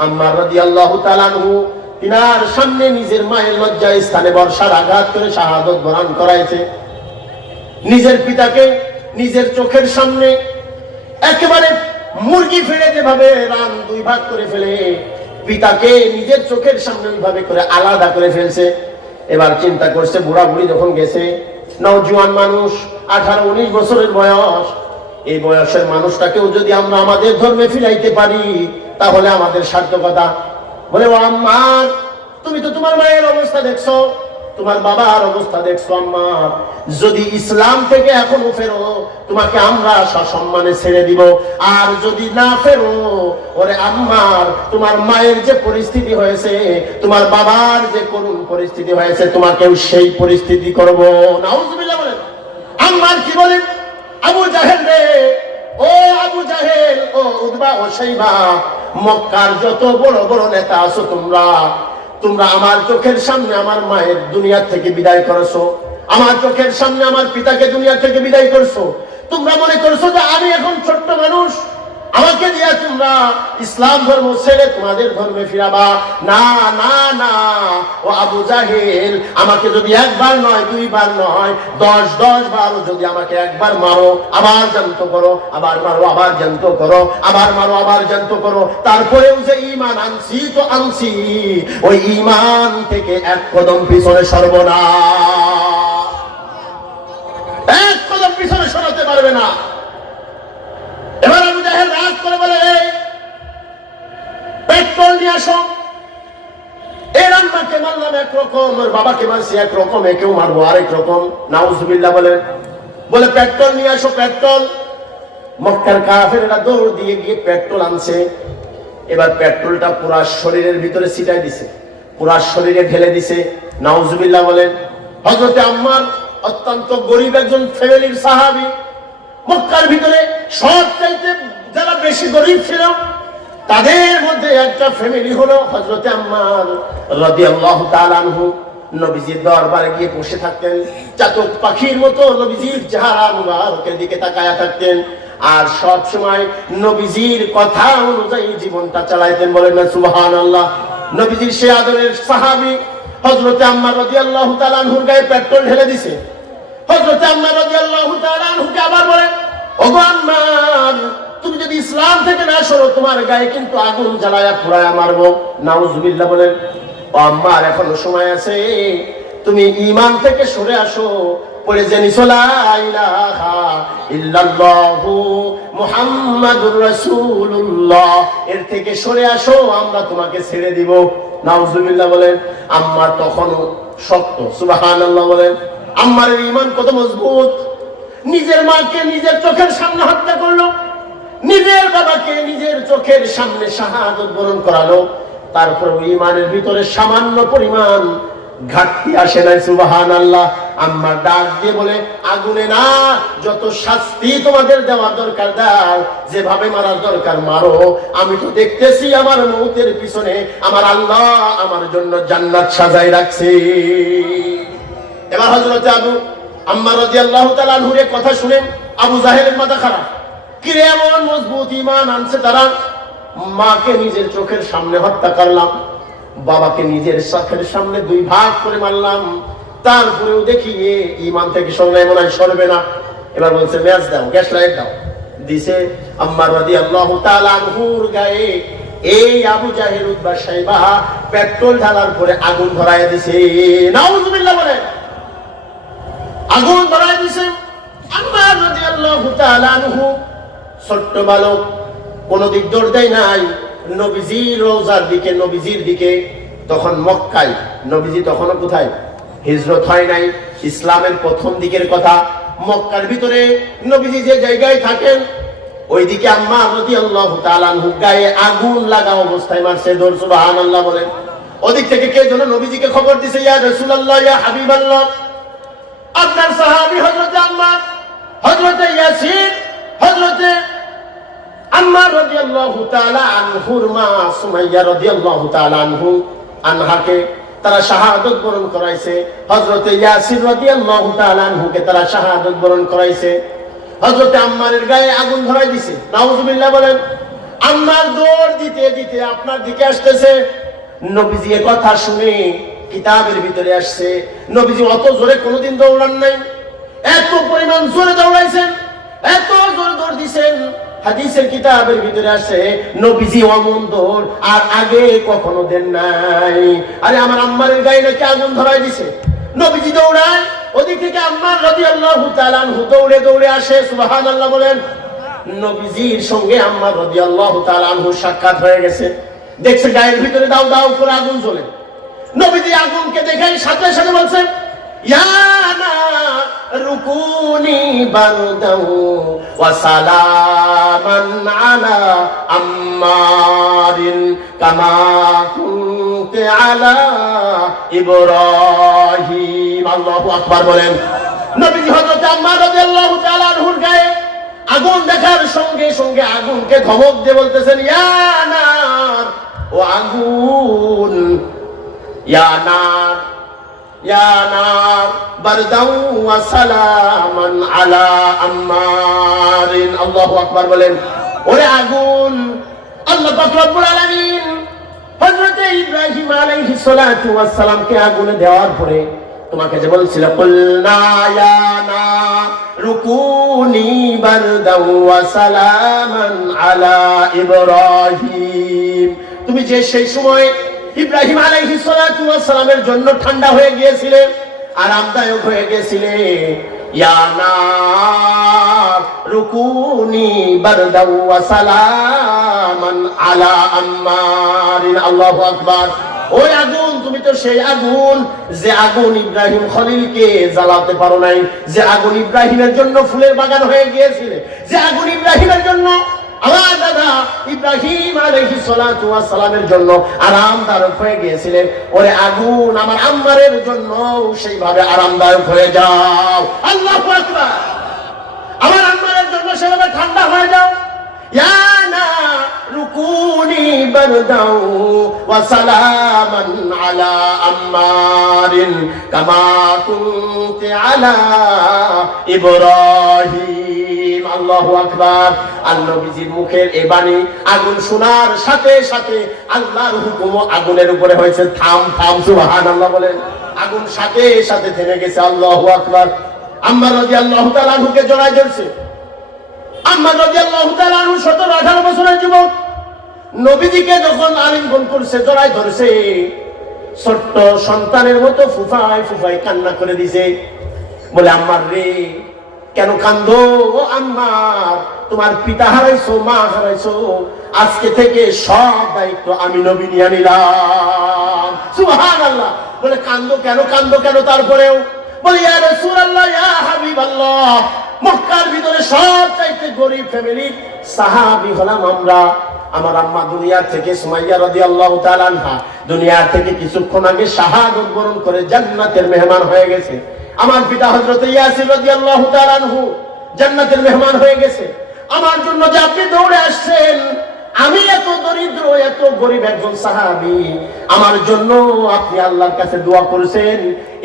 আম্মার রাদিয়াল্লাহু তাআলা আনহু তিনার সামনে নিজের মায়ের লজ্জা স্থানে বর্ষার আঘাত করে শাহাদাত বরণ করাইছে। নিজের পিতাকে নিজের চোখের সামনে একেবারে মুরগি ফেলে যেভাবে রান 2 ভাগ করে ফেলে, পিতাকে নিজের চোখের সামনে ওইভাবে করে আলাদা করে ফেলছে। এবার চিন্তা করছে, বুড়া বুড়ি যখন গেছে, নওজোয়ান মানুষ, 18-19 বছরের বয়স, এই বয়সের মানুষটাকেও যদি আমরা আমাদের ধর্মে ফিরাইতে পারি, তাহলে আমাদের সার্থকতা। বলে, ও আম্মা, তুমি তো তোমার মায়ের অবস্থা দেখছো, তোমার বাবার অবস্থা দেখছো, আম্মা, যদি ইসলাম থেকে এখনো ফেরো, তোমাকে আমরা সসম্মানে ছেড়ে দিব। আর যদি না ফেরো, ওরে আম্মার, তোমার মায়ের যে পরিস্থিতি হয়েছে, তোমার বাবার যে করুণ পরিস্থিতি হয়েছে, তোমাকেও সেই পরিস্থিতি করব। নাউজুবিল্লাহ বলেন। আম্মার কি বলেন? আবু জাহেল রে, ও আবু জাহেল, ও উতবা, ও শাইবা, মক্কার যত বড় বড় নেতা আছো তোমরা আমার চোখের সামনে আমার মায়ের দুনিয়া থেকে বিদায় করেছো, আমার চোখের সামনে আমার পিতাকে দুনিয়া থেকে বিদায় করছো। তোমরা মনে করছো যে আমি এখন ছোট্ট মানুষ, আমাকে দিয়া তোমরা ইসলাম ধর্ম ছেড়ে তোমাদের ধর্মে ফিরাবা? না না না, ও আবু জাহেল, আমাকে যদি একবার নয়, দুইবার নয়, 10 বার যদি আমাকে একবার মারো, আবার জ্যান্ত করো, আবার মারো, আবার জ্যান্ত করো, আবার মারো, আবার জ্যান্ত করো, তারপরেও যে ঈমান আনছি তো আনছি, ওই ঈমান থেকে এক কদম পিছনে সরব না, এক কদম পিছনে সরাতে পারবে না। এবার আবু জাহেল রাগ করে বলে, পেট্রোল নিয়ে আসো। এর আম্মাকে মারলাম একরকম, ওর বাবাকে মারছি একরকম, একেও মারবো আরেক রকম। নাউজুবিল্লাহ বলেন। বলে পেট্রোল নিয়ে আসো, পেট্রোল। মক্কার কাফেররা দৌড় দিয়ে গিয়ে পেট্রোল আনছে। এবার পেট্রোলটা পুরা শরীরের ভিতরে ছিটাই দিছে, পুরা শরীরে ঢেলে দিছে। নাউজুবিল্লাহ বলেন। হযরতে আম্মার অত্যন্ত গরিব একজন ফ্যামিলির সাহাবী, মক্কার ভিতরে সবচাইতে যারা বেশি গরিব ছিল তাদের মধ্যে একটা ফ্যামিলি হলো হযরতে আম্মার রাদিয়াল্লাহু তাআলা আনহু। নবীজির দরবারে গিয়ে বসে থাকতেন, চাতক পাখির মতো নবীজির চেহারা মুবারকের দিকে তাকায়া থাকতেন, আর সব সময় নবীজির কথা অনুযায়ী জীবনটা চালাইতেন। বলেন না সুবহানাল্লাহ। নবীজির সে আদরের সাহাবী হযরতে আম্মার রাদিয়াল্লাহু তাআলা আনহুর গায়ে পেট্রোল ঢেলে দিছে। হযরতে আম্মার রাদিয়াল্লাহু তাআলা আনহুকে আবার বলেন, ওগো আম্মার, তুমি যদি ইসলাম থেকে না সরো, তোমার গায়ে কিন্তু আগুন জ্বালায়া পুরায়া মারবো। নাউজুবিল্লাহ বলেন। ও আম্মার, এখনো সময় আছে, তুমি ঈমান থেকে সরে আসো, পড়ে জেনি লা ইলাহা ইল্লাল্লাহু মুহাম্মাদুর রাসূলুল্লাহ, এর থেকে সরে আসো, আমরা তোমাকে ছেড়ে দিব। নাউজুবিল্লাহ বলেন। আম্মার তখনও শক্ত। সুবহানাল্লাহ বলেন। আম্মার ঈমান কত মজবুত। নিজের মাকে নিজের চোখের সামনে হত্যা করলো, নিজের বাবাকে নিজের চোখের সামনে শাহাদাত বরণ করালো, তারপর ঈমানের ভিতরে সামান্য পরিমাণ ঘাটতি আসে নাই। সুবহানাল্লাহ। আম্মা ডাক দিয়ে বলে, আগুনে না, যত শাস্তি তোমাদের দেওয়ার দরকার দাও, যেভাবে মারার দরকার মারো, আমি তো দেখতেছি আমার মৌতের পিছনে আমার আল্লাহ আমার জন্য জান্নাত সাজাই রাখছে। এবার হযরত আম্মার রাদিয়াল্লাহু তাআলা আনহুর কথা শুনে আবু জাহেলের মাথা খারাপ। কি এমন মজবুত ঈমান আনছে তারা? মাকে নিজের চোখের সামনে হত্যা করলাম, বাবাকে নিজের চোখের সামনে 2 ভাগ করে মারলাম, তারপরেও দেখি ঈমান থেকে সরে মনে হয় সরবে না। এবার বলছে, ম্যাচ দাও, গ্যাস লাইট দাও। দিছে। আম্মার রাদিয়াল্লাহু তাআলা আনহুর গায়ে এই আবু জাহেল উতবা সাইবা পেট্রোল ঢালার পরে আগুন ধরায় দিছে। নাউজুবিল্লাহ বলে। আগুন ধরায় দিছে। আম্মার রাদিয়াল্লাহু তাআলা আনহু ছোট্ট বালক, কোন দিক দৌড় দেয় নাই, নবীজির রওজার দিকে, নবীজির দিকে। তখন মক্কায়, নবীজি তখনও কোথায়? হিজরত হয় নাই। ইসলামের প্রথম দিকের কথা। মক্কার ভিতরে নবীজি যে জায়গায় থাকেন, ওইদিকে আম্মা রাদিয়াল্লাহু তাআলা আনহু গায়ে আগুন লাগা অবস্থায় মারছে। দৌড়। সুবহানাল্লাহ বলেন। ওদিক থেকে কে যেন নবীজিকে খবর দিছে, ইয়া রাসূলুল্লাহ, ইয়া হাবিবাল্লাহ, আপনার সাহাবী হযরতে আম্মার, হযরতে ইয়াসির, হযরতে আম্মার রাদিয়াল্লাহু তাআলা আনহুর মা সুমাইয়া রাদিয়াল্লাহু তাআলা আনহাকে তারা শাহাদাত বরণ করাইছে। হযরতে ইয়াসির রাদিয়াল্লাহু তাআলা আনহুকে তারা শাহাদাত বরণ করাইছে। হযরতে আম্মারের গায়ে আগুন ধরাই দিছে। নাউজুবিল্লাহ বলেন। আম্মার দৌড় দিতে দিতে আপনার দিকে আসতেছে। নবীজি এ কথা শুনে কিতাবের ভিতরে আসছে, নবীজি অত জোরে কোনোদিন দৌড়ান নাই, এত পরিমাণ জোরে দৌড়াইছেন, এত জোরে দৌড় দিছেন। হাদিসের কিতাবের ভিতরে আসে, নবীজি অমন দৌড় আর আগে কখনো দেন নাই। আরে আমার আম্মারের গায়ে নাকি আগুন ধরাই দিছে। নবীজি দৌড়ায়, ওদিক থেকে আম্মার রাদিয়াল্লাহু তাআলা আনহু দৌড়ে দৌড়ে আসে। সুবহানাল্লাহ বলেন। নবীজির সঙ্গে আম্মার রাদিয়াল্লাহু তাআলা আনহু সাক্ষাৎ হয়ে গেছে। দেখছে গায়ের ভিতরে দাও দাও করে আগুন জ্বলে। নবীজি আগুনকে দেখে সাথে সাথে বলছেন, ইয়া নারুকুনি বারদাও ওয়া সালামান আলা আম্মারিন কামা কুনতি আলা ইব্রাহিম। আল্লাহু আকবার বলেন। নবীজি হযরত আম্মার রাদিয়াল্লাহু তাআলা আনহুর গায়ে আগুন দেখার সঙ্গে সঙ্গে আগুনকে ধমক দিয়ে বলতেছেন, ইয়া নার, ও আগুন, ইয়া নার, ইয়া নার বারদাও ওয়া সালামান আলা আম্মারিন। আল্লাহু আকবার বলেন। ও ওরে আগুন, আল্লাহ পাক রব্বুল আলামিন হযরত ইব্রাহিম আলাইহিস সালাতু ওয়াস সালামকে আগুনে দেওয়ার পরে তোমাকে যে বলছিল কুলনা ইয়া নারু কুনি বারদাও ওয়া সালামান আলা ইব্রাহিম, তুমি যে সেই সময় ইব্রাহিম আলাইহিস সালাতু ওয়াস সালামের জন্য ঠান্ডা হয়ে গিয়েছিলে, আরামদায়ক হয়ে গিয়েছিলে, ইয়া নারু কুনি বারদাও ওয়া সালামান আলা আম্মারিন। আল্লাহু আকবার। ওই আগুন, তুমি তো সেই আগুন যে আগুন ইব্রাহিম খলিলকে জ্বালাতে পারো নাই, যে আগুন ইব্রাহিমের জন্য ফুলের বাগান হয়ে গিয়েছিল, যে আগুন ইব্রাহিমের জন্য আমার দাদা ইব্রাহিম আলাইহিস সালাতু ওয়াস সালামের জন্য আরামদায়ক হয়ে গিয়েছিলেন, ওরে আগুন আমার আম্মারের জন্য সেইভাবে আরামদায়ক হয়ে যাও। আল্লাহু আকবার। আমার আম্মারের জন্য সেভাবে ঠান্ডা হয়ে যাও। ইয়া নারু কুনি বারদাও ওয়া সালামান আলা আম্মারিন কামা কুনতি আলা ইব্রাহিম। আল্লাহু আকবার। আর নবীজির মুখের এই বাণী আগুন শোনার সাথে সাথে আল্লাহর হুকুম আগুনের উপরে হয়েছে থাম থাম। সুবহানাল্লাহ বলেন। আগুন সাথে সাথে থেমে গেছে। আল্লাহু আকবার। আম্মা রাদিয়াল্লাহু তাআলা আনহুকে জড়ায় ধরছে। আম্মা রাদিয়াল্লাহু তাআলা আনহু 17-18 বছরের যুবক, নবীজিকে যখন আলিঙ্গন করছে, জড়ায় ধরছে, ছোট্ট সন্তানের মতো ফুফায় ফুফায় কান্না করে দিছে, বলে আম্মার রে কেন কান্দো? ও আম্মার, তোমার পিতা হারাইছো, মা হারাইছো, আজকে থেকে সব দায়িত্ব আমি নবী নিয়ে নিলাম। সুবহানাল্লাহ। বলে কান্দো কেন, কান্দো কেন? তারপরেও বলে ইয়া রাসূলুল্লাহ, ইয়া হাবিবাল্লাহ, মক্কার ভিতরে সবচাইতে গরিব ফ্যামিলির সাহাবী হলাম আমরা। আমার আম্মা দুনিয়া থেকে, সুমাইয়া রাদিয়াল্লাহু তাআলা আনহা দুনিয়া থেকে কিছুক্ষণ আগে শাহাদাত বরণ করে জান্নাতের মেহমান হয়ে গেছে। আমার পিতা হযরত ইয়াসির রাদিয়াল্লাহু তাআলা আনহু জান্নাতের মেহমান হয়ে গেছে। আমার জন্য যে আপনি দৌড়ে আসছেন, আমি এত দরিদ্র, এত গরিব একজন সাহাবী, আমার জন্য আপনি আল্লাহর কাছে দোয়া করেছেন,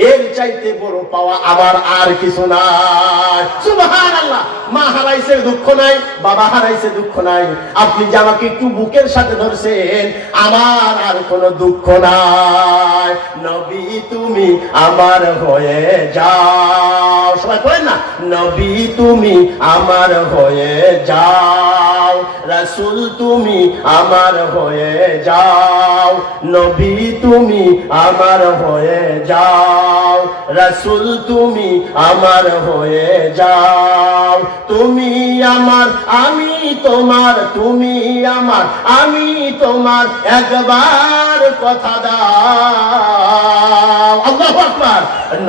এর চাইতে বড় পাওয়া আমার আর কিছু নাই। সুবহানাল্লাহ। মা হারাইছে দুঃখ নাই, বাবা হারাইছে দুঃখ নাই, আপনি যে আমাকে একটু বুকের সাথে ধরছেন, আমার আর কোনো দুঃখ নাই। নবী তুমি আমার হয়ে যাও। সবাই বলেন না, নবী তুমি আমার হয়ে যাও, রাসূল তুমি আমার হয়ে যাও, নবী তুমি আমার হয়ে যাও, রাসূল তুমি আমার হয়ে যাও, তুমি আমার আমি তোমার, তুমি আমার আমি তোমার, একবার কথা দাও। আল্লাহু আকবার।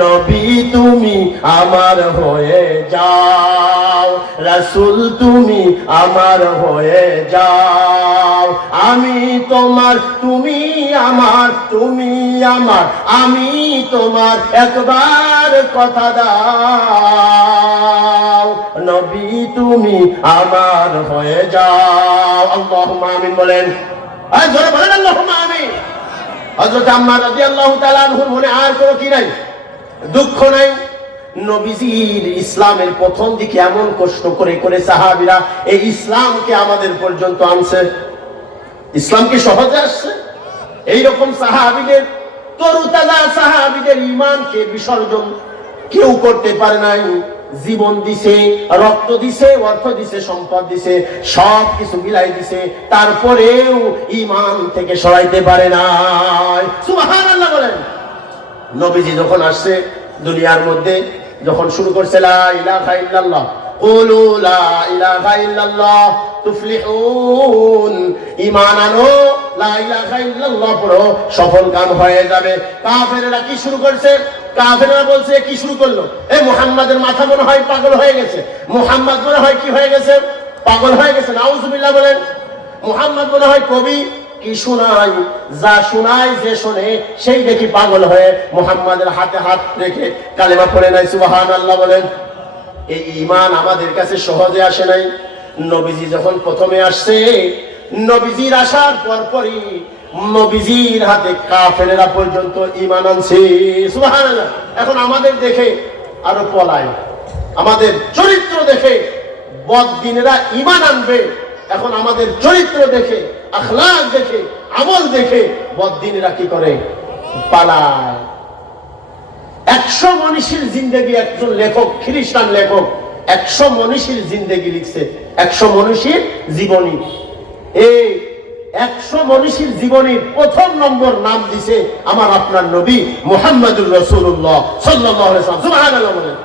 নবী তুমি আমার হয়ে যাও, রাসূল তুমি আমার হয়ে যাও, আমি তোমার, তুমি আমার, তুমি আমার, আমি তোমার, একবার কথা দাও। নবী তুমি আমার হয়ে যাও। আল্লাহুম্মা আমিন বলেন। আর জোরে বলেন আল্লাহুম্মা আমিন। হযরত আম্মা রাদিয়াল্লাহু তাআলা আনহুর মনে আর কোনো কি নাই, দুঃখ নাই। নবীজির ইসলামের প্রথম দিকে এমন কষ্ট করে করে সাহাবীরা এই ইসলামকে আমাদের পর্যন্ত আনছে। ইসলামকে সহজে আসছে। এইরকম সাহাবীদের, তরুতাজা সাহাবীদের ঈমানকে বিসর্জন কেউ করতে পারে নাই। জীবন দিছে, রক্ত দিছে, অর্থ দিছে, সম্পদ দিছে, সব কিছু বিলাই দিছে, তারপরেও ঈমান থেকে সরাইতে পারে নাই। সুবহানাল্লাহ বলেন। নবীজি যখন আসছে দুনিয়ার মধ্যে, যখন শুরু করছে লা ইলাহা ইল্লাল্লাহ, কুলু লা ইলাহা ইল্লাল্লাহ তুফলিহুন, ঈমান আনো, লা ইলাহা ইল্লাল্লাহ পড়ো, সফল কাম হয়ে যাবে। কাফেররা কি শুরু করছে? কাফেররা বলছে, কি শুরু করলো? এই মুহাম্মাদের মাথা মনে হয় পাগল হয়ে গেছে, মুহাম্মদ মনে হয় কি হয়ে গেছে? পাগল হয়ে গেছে। নাউজুবিল্লাহ বলেন। মুহাম্মদ মনে হয় কবি, কি শোনায়, যা শোনায় যে শোনে সেই দেখি পাগল হয়ে মুহাম্মাদের হাতে হাত রেখে কালেমা পড়ে নাই। সুবহানাল্লাহ বলেন। এই ঈমান আমাদের কাছে সহজে আসে নাই। নবীজি যখন প্রথমে আসছে, নবীজির আসার পরপরই নবীজির হাতে কাফেরেরা পর্যন্ত ঈমান আনছে। সুবহানাল্লাহ। এখন আমাদের দেখে আরো পলায়, আমাদের চরিত্র দেখে বদদিনেরা ঈমান আনবে, এখন আমাদের চরিত্র দেখে, আখলাক দেখে, আমল দেখে বদদিনীরা কি করে? পালায়। 100 মনীষীর জিন্দেগি, একজন লেখক, খ্রিস্টান লেখক 100 মনীষীর জিন্দেগি লিখছে, 100 মনীষীর জীবনী। এই 100 মনীষীর জীবনীর প্রথম নম্বর নাম দিছে আমার আপনার নবী মুহাম্মদুর রাসূলুল্লাহ সাল্লাল্লাহু আলাইহি ওয়াসাল্লাম। সুবহানাল্লাহ বলেন।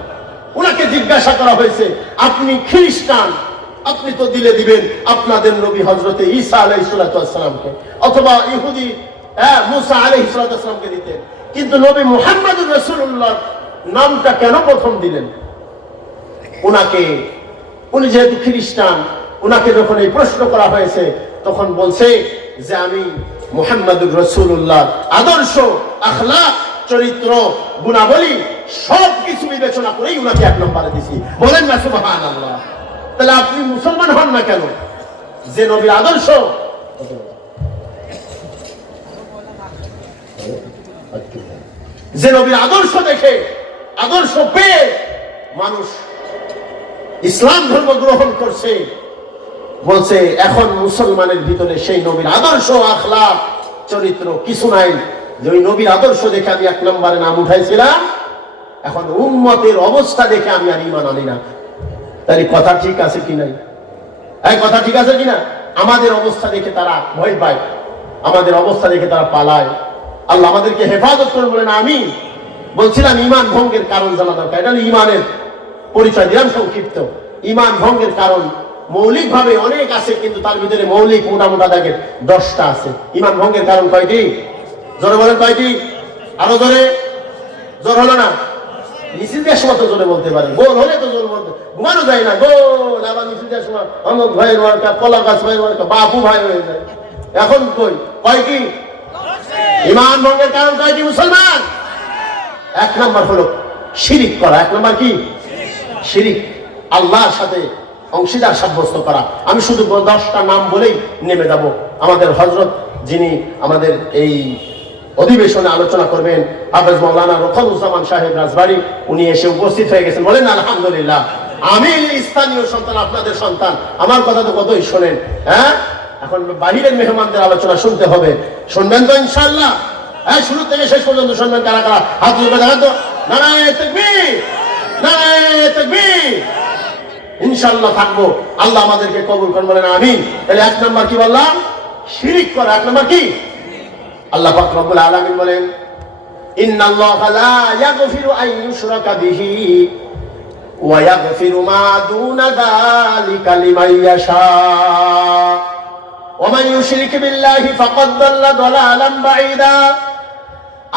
উনাকে জিজ্ঞাসা করা হয়েছে, আপনি খ্রিস্টান, আপনি তো দিলে দিবেন আপনাদের নবী হযরতে ঈসা আলাইহিস সালামকে, অথবা ইহুদি মুসা আলাইহিস সালামকে দিতেন, কিন্তু নবী মুহাম্মদুর রাসূলুল্লাহ নামটা কেন প্রথম দিলেন? উনি যেহেতু খ্রিস্টান, উনাকে যখন এই প্রশ্ন করা হয়েছে তখন বলছে যে আমি মুহাম্মদুর রাসূলুল্লাহ আদর্শ, আখলাক, চরিত্র, গুণাবলী সবকিছু বিবেচনা করেই উনাকে 1 নম্বরে দিছি। বলেন না সুবহানাল্লাহ। তাহলে আপনি মুসলমান হন না কেন? যে নবীর আদর্শ, যে নবীর আদর্শ দেখে, আদর্শ পেয়ে মানুষ ইসলাম ধর্ম গ্রহণ করছে, বলছে এখন মুসলমানের ভিতরে সেই নবীর আদর্শ, আখলাক, চরিত্র কিছু নাই, যে ওই নবীর আদর্শ দেখে আমি 1 নম্বরে নাম উঠাইছিলাম, এখন উম্মতের অবস্থা দেখে আমি আর ঈমান আনি না। তাই কথা ঠিক আছে কি নাই? এই কথা ঠিক আছে কিনা? আমাদের অবস্থা দেখে তারা ভয় পায়, আমাদের অবস্থা দেখে তারা পালায়। আল্লাহ আমাদেরকে হেফাজত করে বলেন আমিন। বলছিলাম ঈমান ভঙ্গের কারণ জানা দরকার। এটা হলো ঈমানের পরিচয় দিলাম সংক্ষিপ্ত। ঈমান ভঙ্গের কারণ মৌলিক ভাবে অনেক আছে, কিন্তু তার ভিতরে মৌলিক মোটা দাগের 10টা আছে। ঈমান ভঙ্গের কারণ কয়টি? জোরে বলেন কয়টি? আরো জোরে। জোর হলো না? মিছিল দেওয়ার সময় তো জোরে বলতে পারে, গোল হলে তো জোর বলতে, ঘুমানো যায় না গোল। আবার মিছিল দেওয়ার সময় অমুক ভাইয়ের মার্কা, কলা গাছ ভাইয়ের মার্কা, বাপু ভাই হয়ে যায়। এখন কয়টি? ঈমান ভঙ্গের কারণ কয়টি মুসলমান? 1 নম্বর হলো শিরিক করা। 1 নম্বর কি? শিরিক, আল্লাহর সাথে অংশীদার সাব্যস্ত করা। আমি শুধু 10টা নাম বলেই নেমে যাব। আমাদের হযরত যিনি আমাদের এই অধিবেশনে আলোচনা করবেন, হাফেজ মাওলানা রুহুজ্জামান সাহেব রাজবাড়ী, উনি এসে উপস্থিত হয়ে গেছেন। বলেন আলহামদুলিল্লাহ। আমি স্থানীয় সন্তান, আপনাদের সন্তান, আমার কথা তো কতই শোনেন। হ্যাঁ, এখন বাহিরের মেহমানদের আলোচনা শুনতে হবে, শুনবেন তো ইনশাআল্লাহ? হ্যাঁ, শুরু থেকে শেষ পর্যন্ত শুনবেন। কারা কারা হাত তুলে দেখান তো। নারায়ে তাকবীর, নারায়ে তাকবীর। ইনশাআল্লাহ থাকবো। আল্লাহ আমাদেরকে কবুল করুন, বলেন আমিন। তাহলে 1 নম্বর কি বললাম? শিরিক করা। 1 নম্বর কি? আল্লাহ পাক রব্বুল আলামিন বলেন ইন্নাল্লাহা লা ইয়াগফিরু আন ইউশরাকা বিহি ওয়া ইয়াগফিরু মা দুনা যালিকা লিমান ইয়াশা ওয়া মান ইউশরিক বিল্লাহি ফাকাদ দাল্লা দালালান বাঈদা।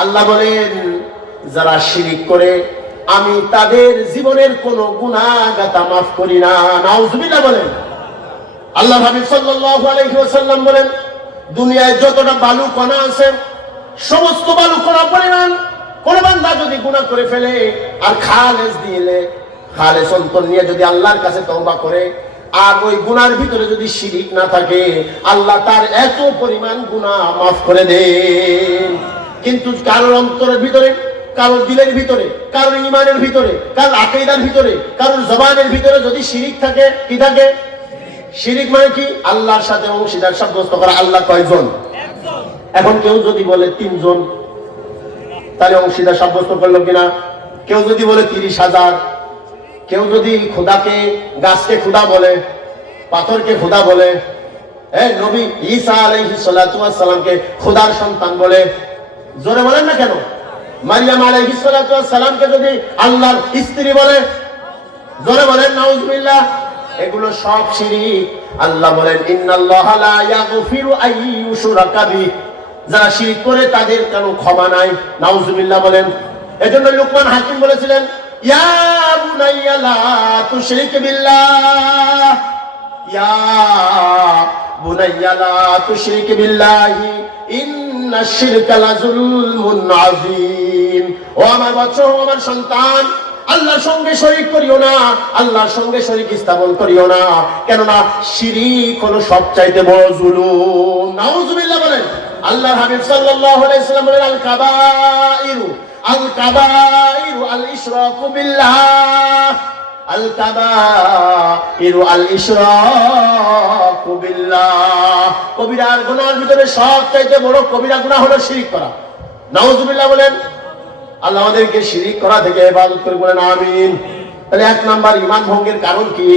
আল্লাহ বলেন যারা শিরিক করে আমি তাদের জীবনের কোনো গুনাহগাতা মাফ করি না। নাউজুবিল্লাহ বলেন। আল্লাহ হাবিব সাল্লাল্লাহু আলাইহি ওয়াসাল্লাম বলেন দুনিয়ায় যতটা বালু কণা আছে, সমস্ত বালু কণা পরিমাণ কোন বান্দা যদি গুনাহ করে ফেলে আর খালেস দিলে, খালেস অন্তর নিয়ে যদি আল্লাহর কাছে তওবা করে, আর ওই গুনার ভিতরে যদি শিরিক না থাকে, আল্লাহ তার এত পরিমাণ গুনাহ মাফ করে দেন। কিন্তু কারোর অন্তরের ভিতরে, কারোর দিলের ভিতরে, কারোর ঈমানের ভিতরে, কারোর আকীদার ভিতরে, কারোর জবানের ভিতরে যদি শিরিক থাকে, কি থাকে? শিরিক মানে কি? আল্লাহর সাথে অংশীদার সাব্যস্ত করা। আল্লাহ কয়জন? এখন কেউ যদি বলে 3 জন, তাহলে অংশীদার সাব্যস্ত করলো কিনা? কেউ যদি বলে 30,000, কেউ যদি খোদাকে, গাছকে খোদা বলে, পাথরকে খোদা বলে, নবী ঈসা আলাইহিস সালাতু ওয়াস সালামকে খোদার সন্তান বলে, জোরে বলেন না কেন? মারিয়াম আলাইহিস সালাতু ওয়াস সালামকে যদি আল্লাহর স্ত্রী বলে, জোরে বলেন নাউজুবিল্লাহ। এগুলো সব শিরিক। আল্লাহ বলেন ইন্নাল্লাহা লা ইয়াগফিরু আন ইউশরাকা বিহি, যারা শিরিক করে তাদের কোনো ক্ষমা নাই। নাউজুবিল্লাহ বলেন। এজন্য লুকমান হাকিম বলেছিলেন ইয়া বুনাইয়া লা তুশরিক বিল্লাহ, ইয়া বুনাইয়া লা তুশরিক বিল্লাহি ইন্নাশ শিরকা লাযুলমুন আযীম। ও আমার বাচ্চা, ও আমার সন্তান, আল্লাহর সঙ্গে শরীক করিও না, আল্লাহর সঙ্গে শরীক স্থাপন করিও না, কেননা শিরিক হলো সবচাইতে বড় জুলুম। নাউজুবিল্লাহ বলেন। আল্লাহর হাবিব সাল্লাল্লাহু আলাইহি ওয়াসাল্লাম বলেন আল কাবাইরু, আল কাবাইরু আল ইশরাকু বিল্লাহ, আল কাবাইরু আল ইশরাকু আল্লাহ। কবিরার গুনাহের ভিতরে সবচাইতে বড় কবিরা গুনাহ হলো শিরক করা। নাউজুবিল্লাহ বলেন। আল্লাহ আমাদেরকে শিরক করা থেকে হেফাজত করে, বলেন আমিন। তাহলে এক নাম্বার ঈমান ভঙ্গের কারণ কি?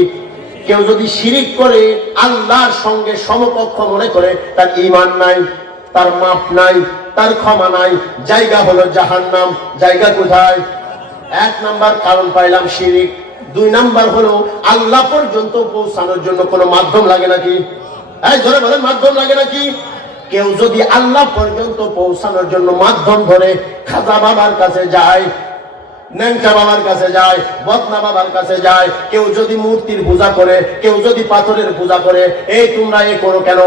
কেউ যদি শিরক করে আল্লাহর সঙ্গে সমকক্ষ মনে করে, তার ঈমান নাই, তার মাপ নাই, তার ক্ষমা নাই, জায়গা হলো জাহান্নাম। জায়গা কোথায়? এক নাম্বার কারণ পাইলাম শিরক। দুই নাম্বার হলো আল্লাহ পর্যন্ত পৌঁছানোর জন্য কোনো মাধ্যম লাগে নাকি? এই ধরে বলেন, মাধ্যম লাগে নাকি? কেউ যদি আল্লাহ পর্যন্ত পৌঁছানোর জন্য মাধ্যম ধরে খাজা বাবার কাছে যায়, ন্যাংচা বাবার কাছে যায়, বদনা বাবার কাছে যায়, কেউ যদি মূর্তির পূজা করে, কেউ যদি পাথরের পূজা করে, এই তোমরা এ করো কেন?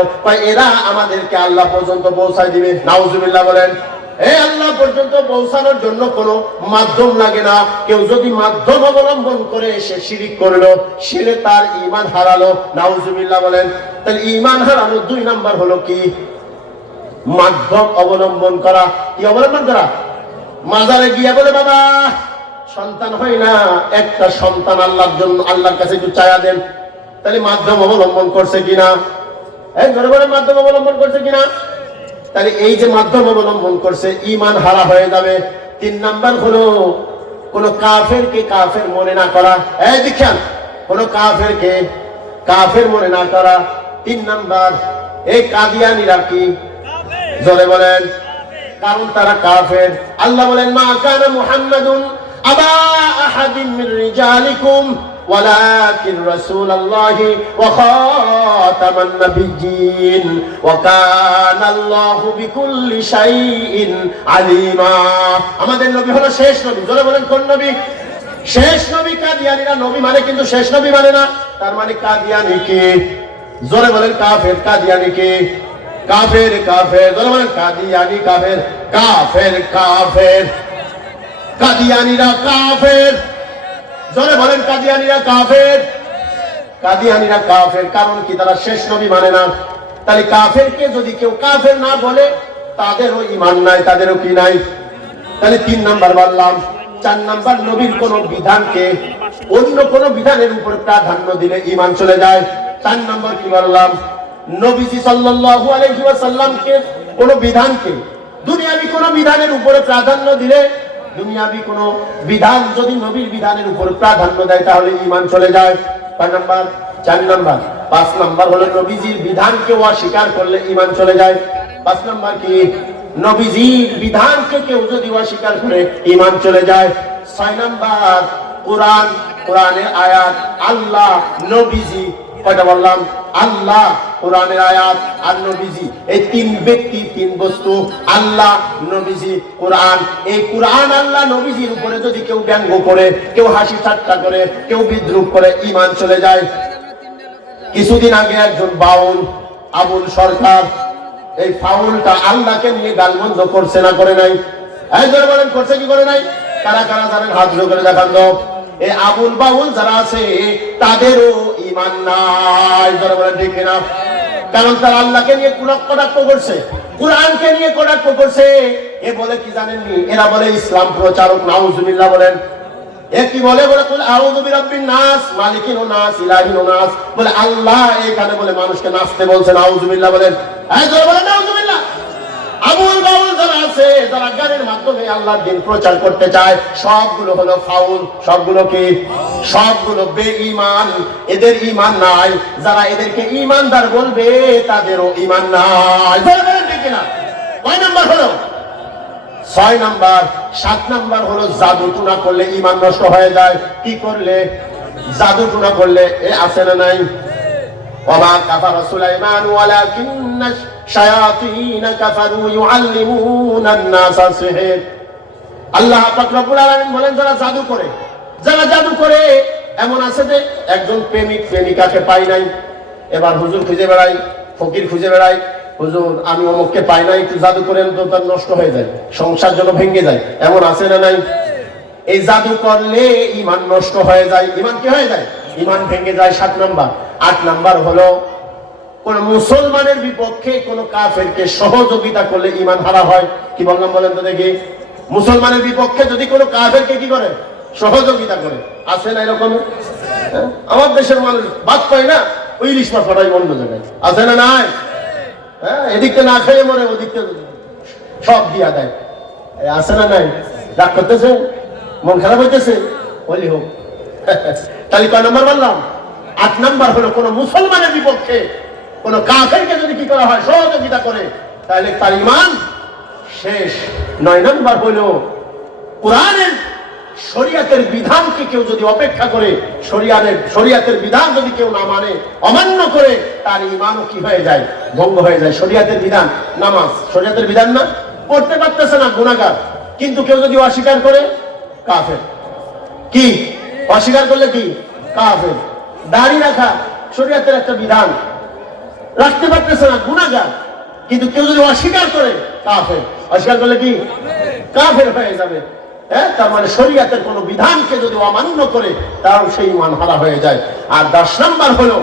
এরা আমাদেরকে আল্লাহ পর্যন্ত পৌঁছায় দিবে। নাউজুবিল্লাহ বলেন। এই আল্লাহ পর্যন্ত পৌঁছানোর জন্য কোনো মাধ্যম লাগে না। কেউ যদি মাধ্যম অবলম্বন করে সে শিরক করলো, সে তার ঈমান হারালো। নাউজুবিল্লাহ বলেন। তাহলে ঈমান হারানো দুই নাম্বার হলো কি? মাধ্যম অবলম্বন করা। কি অবলম্বন করা? মাজারে গিয়ে বলে, বাবা সন্তান হয় না, একটা সন্তান আল্লাহর জন্য, আল্লাহর কাছে একটু চায়া দেন। তাহলে মাধ্যম অবলম্বন করছে কিনা? মাধ্যম অবলম্বন করছে কিনা? তাহলে এই যে মাধ্যম অবলম্বন করছে, ঈমান হারা হয়ে যাবে। তিন নাম্বার হলো কোন কাফেরকে কাফের মনে না করা। এই দেখেন, কোন কাফেরকে কাফের মনে না করা। তিন নাম্বার, এই কাদিয়ানীরা কি? জোরে বলেন। কারণ তারা কাফের। আল্লাহ বলেন, মা কানা মুহাম্মাদুন আবা আহাদিন মির রিজালিকুম ওয়ালাকিন রাসূলুল্লাহি ওয়া খাতামান নাবিয়্যিন ওয়া কানা আল্লাহু বিকুল্লি শাইইন আলিমা। আমাদের নবী হলো শেষ নবী। জোরে বলেন, কোন নবী? শেষ নবী। কাদিয়ানীরা নবী মানে কিন্তু শেষ নবী মানে না। তার মানে কাদিয়ানী কি? জোরে বলেন, কাফের। কাদিয়ানী কি? কাফের। কাফের। জোরে বলেন, কাদিয়ানী কাফের। কাফের। কাফের। কাদিয়ানীরা কাফের। জোরে বলেন, কাদিয়ানীরা কাফের। কাদিয়ানীরা কাফের। কারণ কি? তারা শেষ নবী মানে না। তাহলে কাফেরকে যদি কেউ কাফের না বলে, তাদেরও ঈমান নাই, তাদেরও কি নাই? তাহলে তিন নাম্বার বললাম। চার নাম্বার, নবীর কোন বিধানকে অন্য কোন বিধানের উপর প্রাধান্য দিলে ঈমান চলে যায়। চার নাম্বার কি বললাম? নবীজি সাল্লাল্লাহু আলাইহি ওয়াসাল্লামকে কোন বিধানকে দুনিয়াবি কোন বিধানের উপরে প্রাধান্য দিলে, দুনিয়াবি কোন বিধান যদি নবীর বিধানের উপর প্রাধান্য দেয়, তাহলে ঈমান চলে যায়। কয় নাম্বার? চার নাম্বার। পাঁচ নাম্বার হলো নবীজির বিধানকে অস্বীকার করলে ঈমান চলে যায়। পাঁচ নাম্বার কি? নবীজির বিধানকে কেউ যদি অস্বীকার করে, ঈমান চলে যায়। ছয় নাম্বার, কোরআন, কোরআনের আয়াত, আল্লাহ, নবীজি। কয়টা বললাম? আল্লাহ, কোরআনের আয়াত আর নবীজি। এই তিন ব্যক্তি, তিন বস্তু, আল্লাহ, নবীজি, কোরআন। এই কোরআন, আল্লাহ, নবীজির উপরে যদি কেউ ব্যঙ্গ করে, কেউ হাসি ঠাট্টা করে, কেউ বিদ্রুপ করে, ঈমান চলে যায়। কিছুদিন আগে একজন বাউল, আবুল সরকার, এই ফাউলটা আল্লাহকে নিয়ে গালমন্দ করছে না করে নাই? এই জোরে বলেন, করছে কি করে নাই? কারা কারা জানেন? হাত জোড় করে দেখান তো। এই আবুল বাউল যারা আছে, তাদেরও ঈমান নাই। জোরে বলেন, ঠিক কিনা? কারণ তারা আল্লাহকে নিয়ে কটাক্ষ করছে, কোরআনকে নিয়ে কটাক্ষ করছে। এ বলে কি জানেননি? এরা বলে ইসলাম প্রচারক। নাউজুবিল্লাহ বলেন। এ কি বলে? বলে কুল আউযু বিরাব্বিন নাস মালিকিন নাস ইলাহিন নাস। বলে আল্লাহ এখানে বলে মানুষকে নাচতে বলছেন। নাউজুবিল্লাহ বলেন। এই জোরে বলেন নাউজুবিল্লাহ। আবুল বাউল যারা আছে, যারা গানের মাধ্যমে আল্লাহর দ্বীন প্রচার করতে চায়, সবগুলো হলো ফাউল। সবগুলো কি? সবগুলো বেঈমান। এদের ঈমান নাই। যারা এদেরকে ঈমানদার বলবে, তাদেরও ঈমান নাই। বলেন ঠিক কিনা? কয় নাম্বার হলো? ছয় নাম্বার। সাত নাম্বার হলো জাদু টুনা করলে ঈমান নষ্ট হয়ে যায়। কি করলে? জাদু টুনা করলে। এ আছে না নাই? ওয়া কাফারা সুলাইমান ওয়ালাকিন্না শায়াতিন কাফারু ইউআল্লিমুনা আন-নাসা সিহর। আল্লাহ পাক রব্বুল আলামিন বলেন, যারা জাদু করে, যারা জাদু করে, এমন আছে যে একজন প্রেমিক প্রেমিকাকে পাই নাই, এবার হুজুর খুঁজে বেড়াই, ফকির খুঁজে বেড়াই, হুজুর আমি অমুককে পাই নাই, একটু জাদু করেন তো, তার নষ্ট হয়ে যায়, সংসার যেন ভেঙে যায়। এমন আছে না নাই? এই জাদু করলে ঈমান নষ্ট হয়ে যায়। ঈমান কি হয়ে যায়? ঈমান ভেঙে যায়। সাত নাম্বার। আট নাম্বার হলো কোন মুসলমানের বিপক্ষে কোন কাফেরকে সহযোগিতা করলে ঈমান হারা হয়। কি বললাম বলেন তো দেখি? মুসলমানের বিপক্ষে যদি কোনো কাফেরকে কি করে? সহযোগিতা করে। আছে না এরকম? আমার দেশের মানুষ বাদ পায় না, ওই ইলিশ মাছ পাঠাই অন্য জায়গায়, আছে না নাই? হ্যাঁ, এদিকটা না খেয়ে মরে, ওদিকটা সব দিয়া দেয়, আছে না নাই? রাগ করতেছে, মন খারাপ হইতেছে, বলি হোক। তাহলে কয় নম্বর বললাম? 8 নম্বর হলো কোন মুসলমানের বিপক্ষে কোন কাফেরকে যদি কি করা হয়, সহযোগিতা করে, তাহলে তার ঈমান শেষ। 9 নম্বর হলো কোরআনের শরীয়তের বিধানকে কেউ যদি অপেক্ষা করে, শরীয়তের বিধান যদি কেউ না মানে, অমান্য করে, তার ঈমানও কি হয়ে যায়? ভঙ্গ হয়ে যায়। শরীয়তের বিধান, নামাজ শরীয়তের বিধান না, পড়তে পারতেছে না, গুনাহগার, কিন্তু কেউ যদি অস্বীকার করে, কাফের। কি অস্বীকার করলে কি? কাফের। দাড়ি রাখা শরীয়তের একটা বিধান, রাখতে পারতেছে না, গুনাহগার, কিন্তু কেউ যদি অস্বীকার করে, কাফের। অস্বীকার করলে কি? কাফের হয়ে যাবে। হ্যাঁ, তার মানে শরীয়তের কোন বিধানকে যদি অমান্য করে, তার সেই ঈমান হারা হয়ে যায়। আর 10 নম্বর হলো,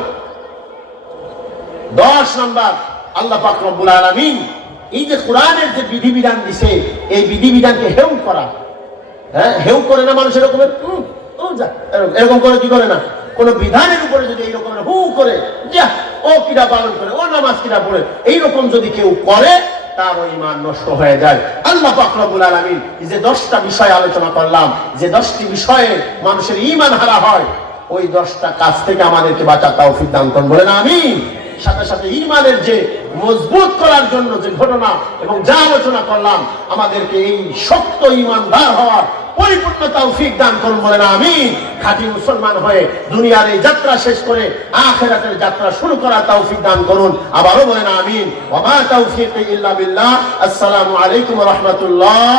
10 নম্বর আল্লাহ পাক রব্বুল আলামিন এই যে কোরআনের যে বিধিবিধান দিছে, এই বিধিবিধানকে হেউ করা। হ্যাঁ, হেউ করে না মানুষ, এরকমের এরকম করে কি করে না, কোন বিধানের উপরে যদি এইরকম হু করে, যা ও কিরা পালন করে, ও নামাজ কিরা পড়ে, এইরকম যদি কেউ করে, তার ঈমান নষ্ট হয়ে যায়। আল্লাহ পাক রব্বুল আলামিন যে 10টা বিষয় আলোচনা করলাম, যে 10টি বিষয়ে মানুষের ঈমান হারা হয়, ওই 10টা কাজ থেকে আমাদেরকে বাঁচার তৌফিক দান করুন, বলেন আমিন। সাথে সাথে ঈমানের যে মজবুত করার জন্য যে ঘটনা এবং যা আলোচনা করলাম, আমাদেরকে এই শক্ত ঈমানদার হওয়ার পরিপূর্ণ তৌফিক দান করুন, বলেন আমিন। খাঁটি মুসলমান হয়ে দুনিয়ার এই যাত্রা শেষ করে আখিরাতের যাত্রা শুরু করার তৌফিক দান করুন, আবারও বলেন আমিন। ওয়া মা তাওফীকি ইল্লা বিল্লাহ। আসসালামু আলাইকুম ওয়া রাহমাতুল্লাহ।